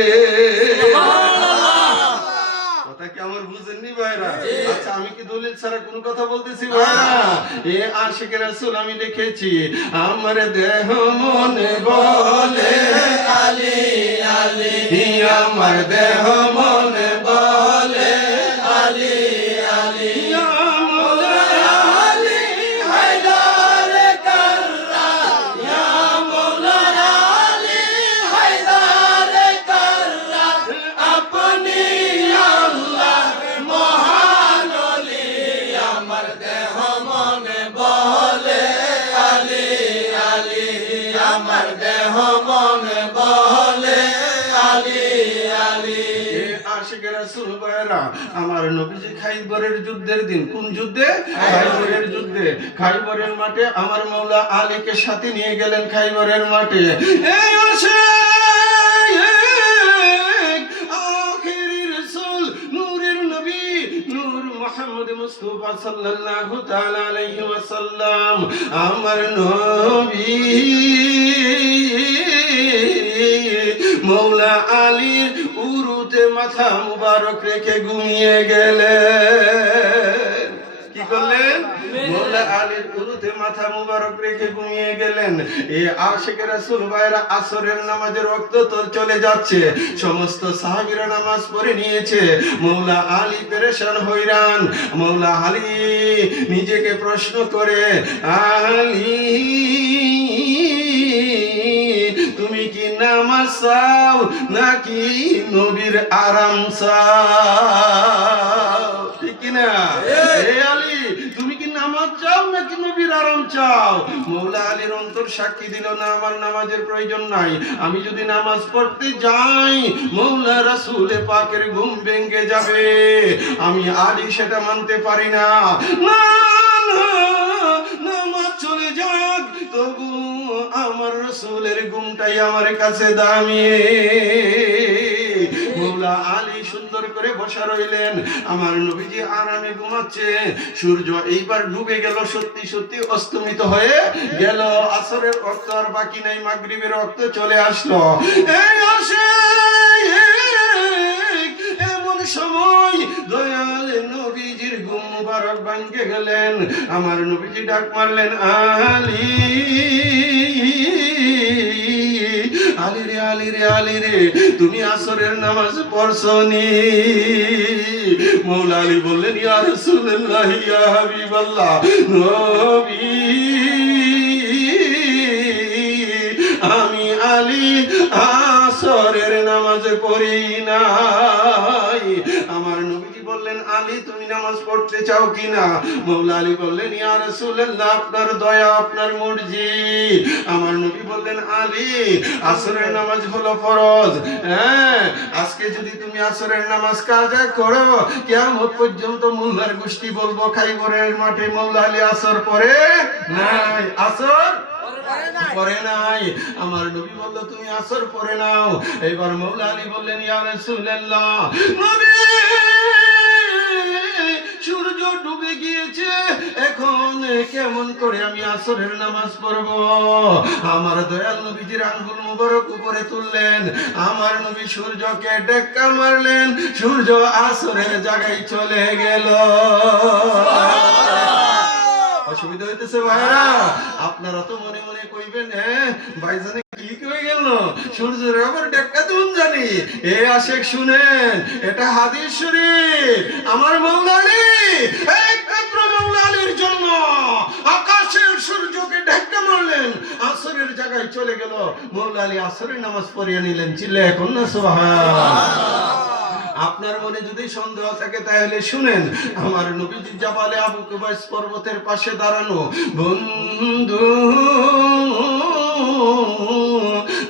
কথা কি আমার বুঝেননি ভাইরা? আচ্ছা, আমি কি দলিল ছাড়া কোন কথা বলতেছি ভাইরা? এ আশিক রাসূল আমি লিখেছি, আমার দেহ মনে বলে আলী আলী, আমার দেহ মনে বলে আলী আলী, আমার নবীজি খাইবরের যুদ্ধের দিন, কোন যুদ্ধে? খাইবরের যুদ্ধে। খাইবরের মাঠে আমার মওলা আলীকে সাথে নিয়ে গেলেন খাইবরের মাঠে। এই আসে আখিরি রাসূল নূরের নবী নূর মুহাম্মদ মুস্তাফা সাল্লাল্লাহু তাআলা আলাইহি ওয়াসাল্লাম, আমার নবী মওলা আলীর উরুতে মাথা মুবারক রেখে ঘুমিয়ে গেলেন। কি করলেন? মওলা আলীর উরুতে মাথা মুবারক রেখে ঘুমিয়ে গেলেন। এই আশিকের রাসূল ভাইরা আসরের নামাজের ওয়াক্ত তো চলে যাচ্ছে, সমস্ত সাহাবীরা নামাজ পড়ে নিয়েছে। মওলা আলী পেরেশান হয়রান। মওলা আলী নিজেকে প্রশ্ন করে, আলী তুমি কি নামাজ চাও নাকি নবীর আরাম চাও? ঠিক কিনা? এ আলী তুমি কি নামাজ চাও নাকি নবীর আরাম চাও? মওলা আলীর অন্তর সাক্ষী দিল না, আমার নামাজের প্রয়োজন নাই। আমি যদি নামাজ পড়তে যাই মওলা রাসূলে পাকের ঘুম ভেঙে যাবে। আমি আলী সেটা মানতে পারি না। না না, নামাজ চলে যাক, তবু আমার রাসূলের ঘুমটাই আমার কাছে দামি। মওলা আলী সুন্দর করে বসা রইলেন। আমার নবীজি আরামে ঘুমাচ্ছে। সূর্য এইবার ডুবে গেল, সত্যি সত্যি অস্তমিত হয়ে গেল। আসরের ওয়াক্ত আর বাকি নাই, মাগরিবের ওয়াক্ত চলে আসলো। এই আসে এমন সময় দয়াল নবীজির ঘুম মুবারক ভাঙে গেলেন। আমার নবীজি ডাক মারলেন, আলী আলী রে, আলী রে, আলী রে, তুমি আসরের নামাজ পড়ছনি? মওলা আলী বললেন, ইয়া রাসূলুল্লাহ, ইয়া হাবিবাল্লাহ, নবী আমি আলী আসরের নামাজ পড়ি নাই। আমার নবীজি বললেন, আলী তুমি নামাজ পড়তে চাও কিনা? মওলা আলী বললেন, ইয়া রাসূলুল্লাহ, আপনার দয়া, আপনার মর্জি। আমার নবী বললেন, আলী আসরের নামাজ হলো ফরজ। হ্যাঁ, আজকে যদি তুমি আসরের নামাজ কাজা করো, কিয়ামত পর্যন্ত মোল্লার গোষ্ঠী বলবো খাইবরের মাঠে মওলা আলী আসর পড়ে নাই, আসর পড়ে নাই। আমার নবী বলল, তুমি আসর পড়ে নাও। এবার মওলা আলী বললেন, ইয়া রাসূলুল্লাহ, নবী সূর্য ডুবে গিয়েছে, এখন কেমন করে আমি আসরের নামাজ পড়ব? আমার দয়াল নবীজির আঙ্গুল মুবারক উপরে তুললেন। আমার নবী সূর্যকে ধাক্কা মারলেন, সূর্য আসরের জায়গায় চলে গেল। অসুবিধা হইতেছে ভাইরা? আপনারা তো মনে মনে কইবেন, হ্যাঁ ভাইজানে কি হয়ে গেল, সূর্যের আবার ধাক্কা দিন জানি। এ আশেক শুনেন, এটা হাদিস শরীফ। আমার মওলা আলী একমাত্র মওলা আলীর জন্য আকাশের সূর্যকে ধাক্কা মারলেন, আসরের জায়গায় চলে গেল। মওলা আলী আসরের নামাজ পড়িয়ে নিলেন। চিল্লা এখন না সুবহান। আপনার মনে যদি সন্দেহ থাকে তাহলে শুনেন, আমার নবীজি জাবালে আবু কুবাইস পর্বতের পাশে দাঁড়ানো। বন্ধু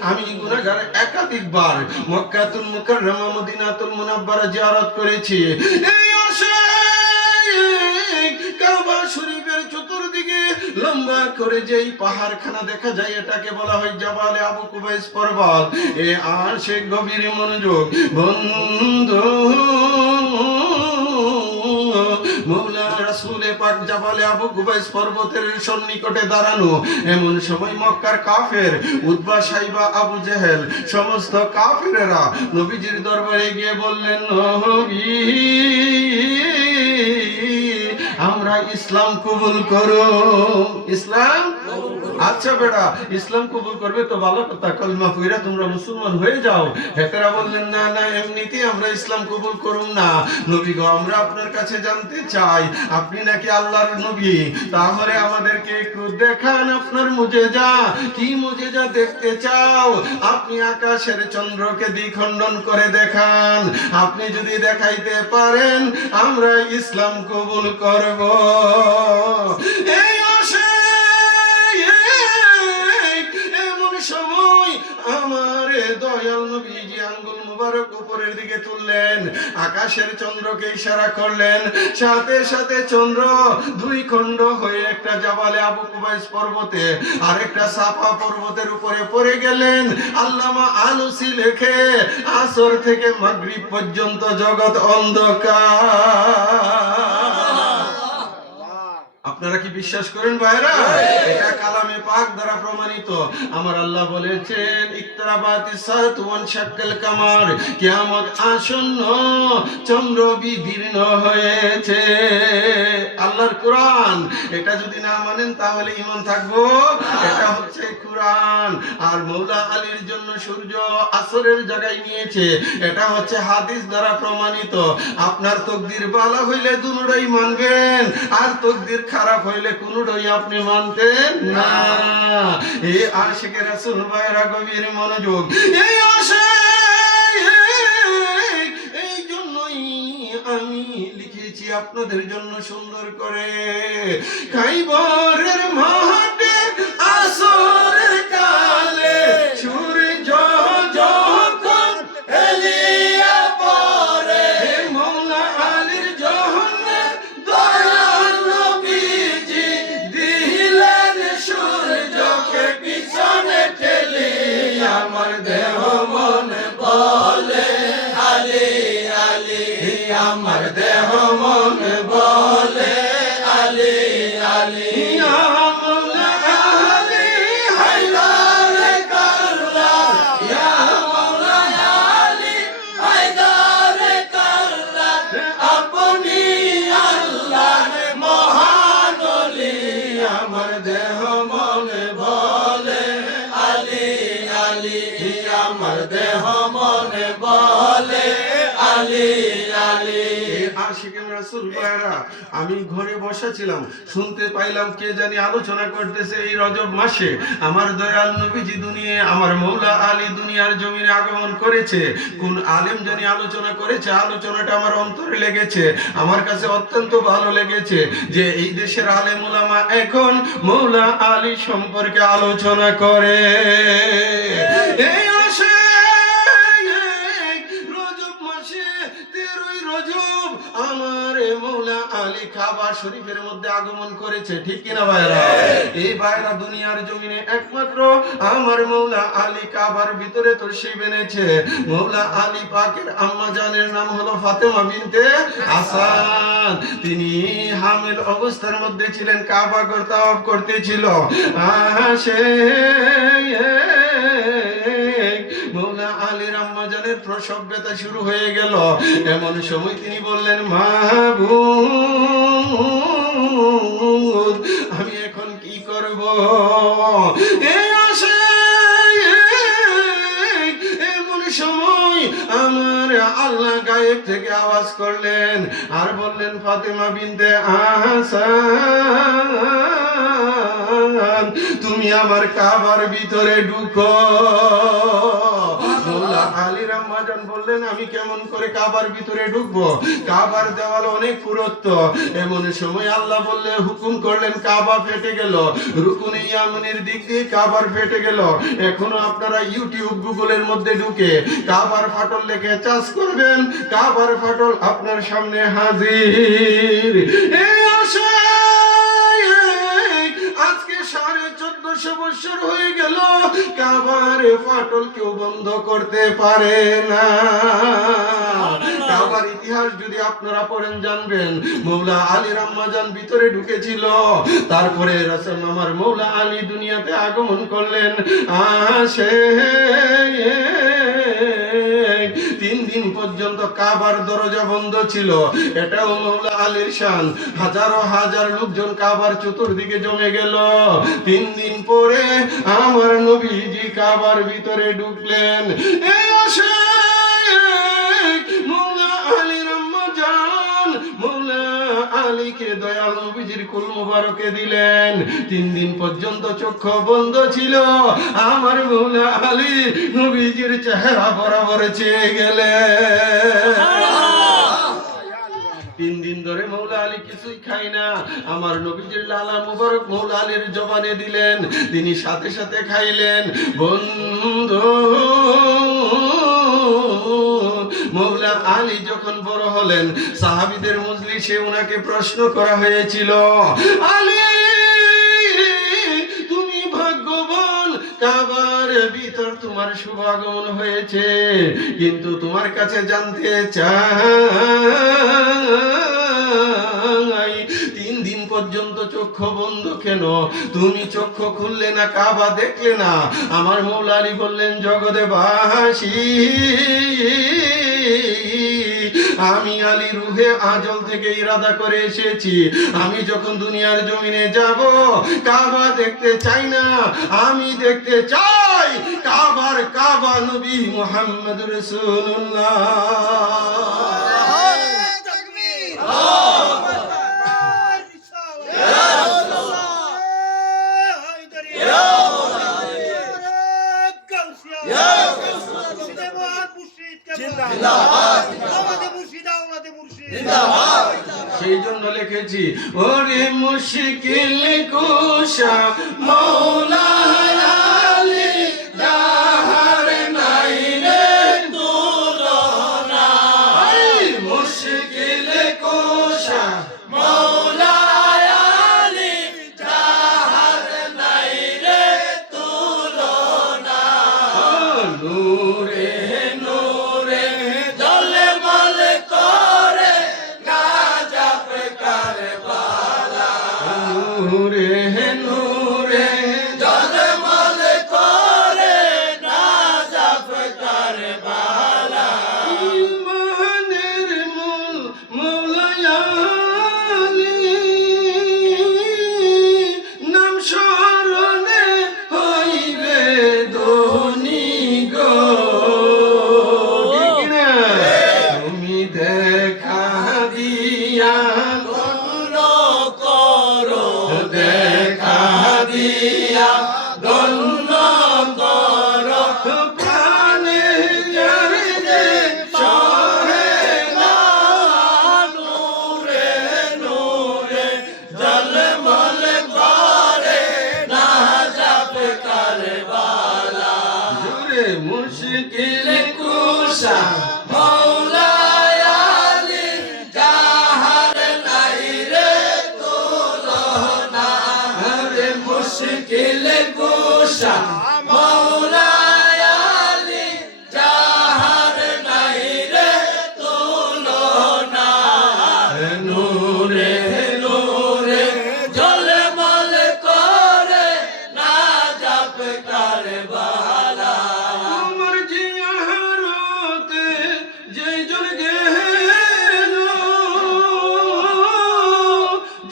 আমি গুনাহগার একাধিকবার মক্কাতুল মুকাররমা মদিনাতুল মুনাওয়ারা জিয়ারত করেছি। এই আশা কাবা শরীফের চতুর্দিকে লম্বা করে যেই পাহাড়খানা দেখা যায় এটাকে বলা হয় জাবালে আবু কুবাইস পর্বত। এ আর সে গভীর মনোযোগ। বন্ধু মওলা রাসূলে পাক জাবালে আবু কুবাইস পর্বতের সন্নিকটে দাঁড়ানো। এমন সময় মক্কার কাফের উতবা সাইবা আবু জেহেল সমস্ত কাফেরেরা নবীজির দরবারে গিয়ে বললেন, নবী আমরা ইসলাম কবুল করো। ইসলাম? আচ্ছা বেটা, ইসলাম কবুল করবে তো ভালো কথা, কলমা পড়া তোমরা মুসলমান হয়ে যাও। হেতারা বললেন, না না, এমনিতেই আমরা ইসলাম কবুল করুম না। নবী গো, আমরা আপনার কাছে জানতে চাই আপনি নাকি আল্লাহর নবী, তাহলে আমাদেরকে একটু দেখান আপনার মুজেজা। কি মুজেজা দেখতে চাও? আপনি আকাশের চন্দ্রকে দ্বিখণ্ডন করে দেখান। আপনি যদি দেখাইতে পারেন আমরা ইসলাম কবুল করব। এই আসে এমন সময় আমার দয়াল নবীজি আঙ্গুল মুবারক উপরে আসমানের দিকে তুললেন, আকাশের চন্দ্রকে ইশারা করলেন, সাথে সাথে চন্দ্র দুই খণ্ড হয়ে একটা জাবালে আবু কুবাইস পর্বতে আর একটা সাফা পর্বতের উপরে পড়ে গেলেন। আল্লামা আলুসি লেখে আসর থেকে মাগরিব পর্যন্ত জগৎ অন্ধকার। আপনারা কি বিশ্বাস করেন ভাইরা? এটা কালামে পাক দ্বারা প্রমাণিত। আমার আল্লাহ বলেছেন ইকতারাবাতিস সাআতু ওয়ান শাক্কাল কামার, কিয়ামত আসন্ন, চন্দ্র বিদীর্ণ হয়েছে। আল্লাহর কোরআন, এটা যদি না মানেন তাহলে ঈমান থাকবো? এটা হচ্ছে কোরআন। আর মৌলা আলীর জন্য সূর্য আসরের জায়গায় নিয়েছে, এটা হচ্ছে হাদিস দ্বারা প্রমাণিত। আপনার তকদির ভালো হইলে দুটোই মানবেন, আর তকদির খারাপ হইলে কোনটাই আপনি মানতেন না। এই আশিকে রাসূল ভাইরা গভীর মনোযোগ। এই এই জন্যই আমি লিখেছি আপনাদের জন্য সুন্দর করে, খাইবরের মাঠে আসরের কালে সূর্য যখন হেলিয়া পড়ে, মৌলা আলীর জন্য দয়াল নবীজি দিলেন সূর্যকে পিছনে ঠেলে। আমার দেহ মন বলে আলী আলী, আমার দেহ মন বলে আলী আলী। আমার দেহ মনে বলে আলী আলী, আমার দেহ মনে বলে আলী আলী। আশিকে রাসূল ভাইরা, আমি ঘরে বসা ছিলাম, শুনতে পাইলাম কে জানি আলোচনা করতেছে এই রজব মাসে আমার দয়াল নবীজি দুনিয়ায়, আমার মৌলা আলী দুনিয়ার জমিনে আগমন করেছে। কোন আলেম জানি আলোচনা করেছে, আলোচনাটা আমার অন্তরে লেগেছে, আমার কাছে অত্যন্ত ভালো লেগেছে যে এই দেশের আলেম ওলামা এখন মৌলা আলী সম্পর্কে আলোচনা করে। এই আসে রজব মাসে 13ই রজব আমার মৌলা আলী কাবা শরীফের মধ্যে আগমন করেছে, ঠিক কিনা ভাইরা? এই ভাইরা দুনিয়ার জমিনে একমাত্র আমার মৌলা আলী কাবার ভিতরে তশরিফ এনেছে। মৌলা আলী পাকের আম্মা জানের নাম হলো ফাতেমা বিনতে হাসান। তিনি হামিল অবস্থার মধ্যে ছিলেন, কাবা ঘর তাওয়াফ করতেছিল। মৌলা আলীর আম্মা জানের প্রসব ব্যথা শুরু হয়ে গেল। এমন সময় তিনি বললেন, মাবুদ আমি এখন কি করব? এই আসে এমন সময় আমার আল্লাহ গায়েব থেকে আওয়াজ করলেন আর বললেন, ফাতেমা বিনতে হাসান তুমি আমার কাবার ভিতরে ঢুকো। মৌলা আলীর আম্মা জান বললেন, আমি কেমন করে কাবার ভিতরে ঢুকবো? কাবার দেওয়াল অনেক পুরুত্ব। এমন সময় আল্লাহ বললে হুকুম করলেন, কাবা ফেটে গেল, রুকুনে ইয়ামানের দিক দিয়ে কাবার ফেটে গেল। এখনো আপনারা ইউটিউব গুগলের মধ্যে ঢুকে কাবার ফাটল লেখে চাষ করবেন, কাবার ফাটল আপনার সামনে হাজির। এই আজকে 1450 বছর হয়ে গেল, কাবার ফাটল কেউ বন্ধ করতে পারে না। কাবার ইতিহাস যদি আপনারা পড়েন জানবেন, মৌলা আলীর আম্মা জান ভিতরে ঢুকেছিল, তারপরে রাসূল আমার মৌলা আলী দুনিয়াতে আগমন করলেন। 3 দিন পর্যন্ত কাবার দরজা বন্ধ ছিল, এটাও মৌলা আলীর শান। হাজারো হাজার লোকজন কাবার চতুর্দিকে জমে গেল। 3 দিন পরে আমার নবীজি কাবার ভিতরে ঢুকলেন। এই আসে মৌলা আলীর আম্মা জান মৌলা আলীকে দয়াল নবীজির কুল মুবারকে দিলেন। 3 দিন পর্যন্ত চক্ষু বন্ধ ছিল, আমার মৌলা আলী নবীজির চেহারা বরাবর চেয়ে গেলেন। 3 দিন ধরে মৌলা আলী কিছুই খাই না, আমার নবীজির লালা মুবারক মৌলা আলীর জবানে দিলেন, তিনি সাথে সাথে খাইলেন। বন্ধু মৌলা আলী যখন বড় হলেন, সাহাবীদের মজলিসে ওনাকে প্রশ্ন করা হয়েছিল, আলী তুমি ভাগ্যবান, কাবার ভিতর তোমার শুভাগমন হয়েছে, কিন্তু তোমার কাছে জানতে চাই 3 দিন পর্যন্ত চক্ষু বন্ধ কেন? তুমি চক্ষু খুললে না, কাবা দেখলে না? আমার মৌলা আলী বললেন, জগদেবাসী আমি আলী রুহে আজল থেকে ইরাদা করে এসেছি, আমি যখন দুনিয়ার জমিনে যাব কাবা দেখতে চাই না, আমি দেখতে চাই কাবার কাবা নবী মুহাম্মদ রাসূলুল্লাহ। সেই জন্য লিখেছি, ওরে মুশকিল কুশা মৌলা আলী যাহার নাই রে তুলনা, মুশকিল কুশা মৌলা আলী যাহার নাই রে তুলনা, নূরে নূরে ঝলমল করে গাজব কারবালা, নূরে নূরে ঝলমল করে গাজব কারবালা, ইমানের মূল মৌলা আলী নাম স্মরণে হইবে ধনী গো, ঠিক না? তুমি দেখা দিয়া ধন্য করো, দেখা দিয়া ধন্য করো, প্রাণে যার যে সহে না, নূরে নূরে ঝলমল করে গাজব কারবালা, জুড়ে মুশকিল কুশা মৌলা আলী যাহার নাই রে তুলনা, আরে মুশকিল কুশা মৌলা আলী যাহার নাই রে তুলনা, নূরে নূরে ঝলমল করে গাজব কারবালা, তোমার জিয়ারতে যেজন গেল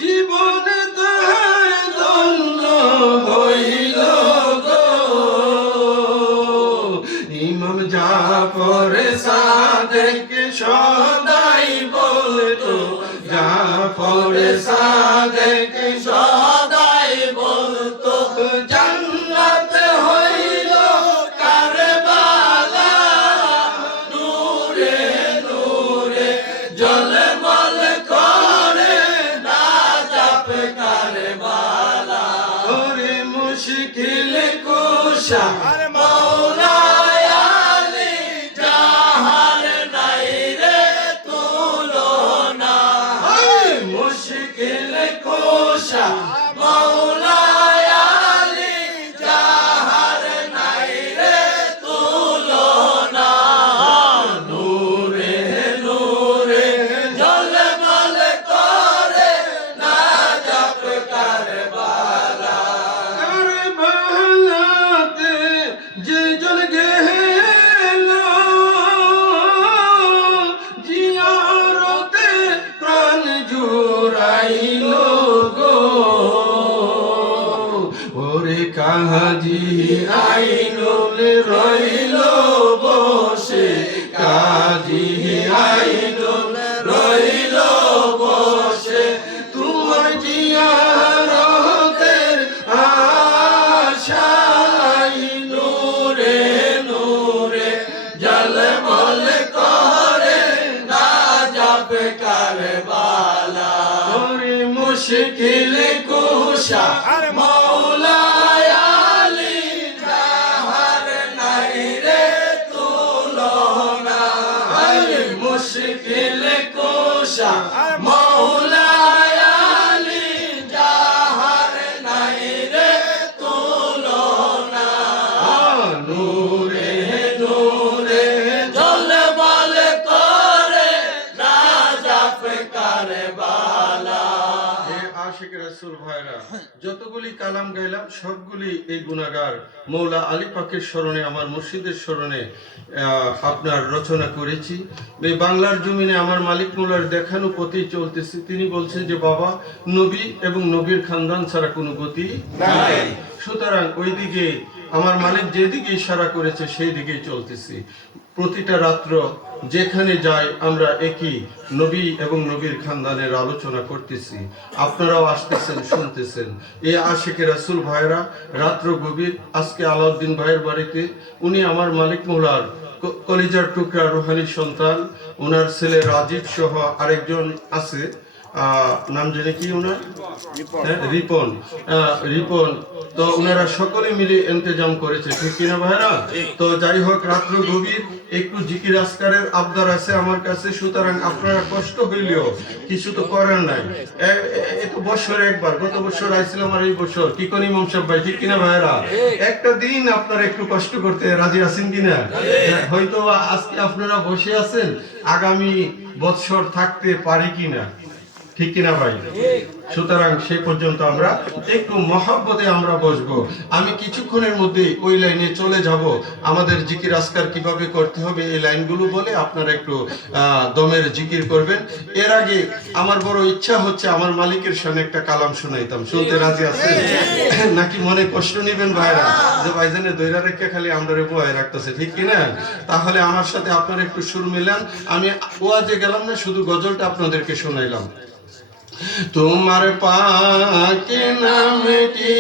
জীবন তার ধন্য হইল গো, ইমাম জাফর সাদেক সদাই বলতো, জাফর সাদেক সদাই বলতো জান্নাত হইল কারবালা, নূরে নূরে ঝলমল করে গাজব কারবালা, ওরে মুশকিল কুশা মৌলা আলী যাহার নাই রে তুলনা, মুশকিল কুশা মৌলা আলী যাহার নাই রে তুলনা, নূরে নূরে ঝলমল করে গাজব কারবালা, কারবালাতে যেজন গেল জিয়ারতে প্রাণ জুড়াইল গো, ওরে কাজী আইনুল রইল বসে, কাজী আইনুল রইল বসে, তোমার জিয়ারতের আশাই নূরে নূরে ঝলমল করে গাজব কারবালা, ওরে মুশকিল কুশা মৌলা আলী যাহার নাই রে তুলনা, যতগুলি কালাম গাইলাম সবগুলি এই গুনাহগার মৌলা আলী পাকের স্মরণে, আমার মুর্শিদের স্মরণে আপনার রচনা করেছি। এই বাংলার জমিনে আমার মালিক মৌলার দেখানো পথেই চলতেছি। তিনি বলছেন যে বাবা, নবী এবং নবীর খানদান ছাড়া কোনো গতি নাই। সুতরাং ওই দিকে আমার মালিক যেদিকে ইশারা করেছে সেই দিকেই চলতেছি। প্রতিটা রাত্র যেখানে যাই আমরা একই নবী এবং নবীর খানদানের আলোচনা করতেছি। আপনারাও আসতেছেন, শুনতেছেন। এই আশিকে রাসূল ভাইরা রাত্র গভীর, আজকে আলাউদ্দিন ভাইয়ের বাড়িতে, উনি আমার মালিক মৌলার কলিজার টুকরা রুহানি সন্তান। ওনার ছেলে রাজীব সহ আরেকজন আছে, নাম জানি কি ওনার, রিপন। রিপন তো ওনারা সকলে মিলে ইন্তজাম করেছে, ঠিক কিনা ভাইরা? তো যাই হোক, রাত্র গভীর একটু জিকির আজকারের আবদার আছে আমার কাছে। সুতরাং আপনারা কষ্ট হইলেও কিছু তো করার নাই। এত বছরে একবার, গত বছর আইছিলাম আর এই বছর, কি কোন ইমাম সাহেব ভাই, ঠিক কিনা ভাইরা? একটা দিন আপনারা একটু কষ্ট করতে রাজি আছেন কিনা? হয়তো আজকে আপনারা বসে আছেন, আগামী বছর থাকতে পারি কিনা, ঠিক কিনা ভাই? সুতরাং সে পর্যন্ত আমরা একটু মহব্বতে আমরা বসবো। আমি কিছুক্ষণের মধ্যে ওই লাইনে চলে যাব। আমাদের জিকির আজকার কিভাবে করতে হবে এই লাইনগুলো বলে আপনারা একটু দমের জিকির করবেন। এর আগে আমার বড় ইচ্ছা হচ্ছে আমার মালিকের সামনে একটা কালাম শোনাইতাম। শুনতে রাজি আছেন নাকি মনে কষ্ট নেবেন ভাইরা, যে ভাইজানে দৈরা রেখে খালি আমরা বয়ে রাখতেছে, ঠিক কিনা? তাহলে আমার সাথে আপনারা একটু সুর মিলান। আমি ওয়াজে গেলাম না, শুধু গজলটা আপনাদেরকে শোনাইলাম। তোমার পাক নামটি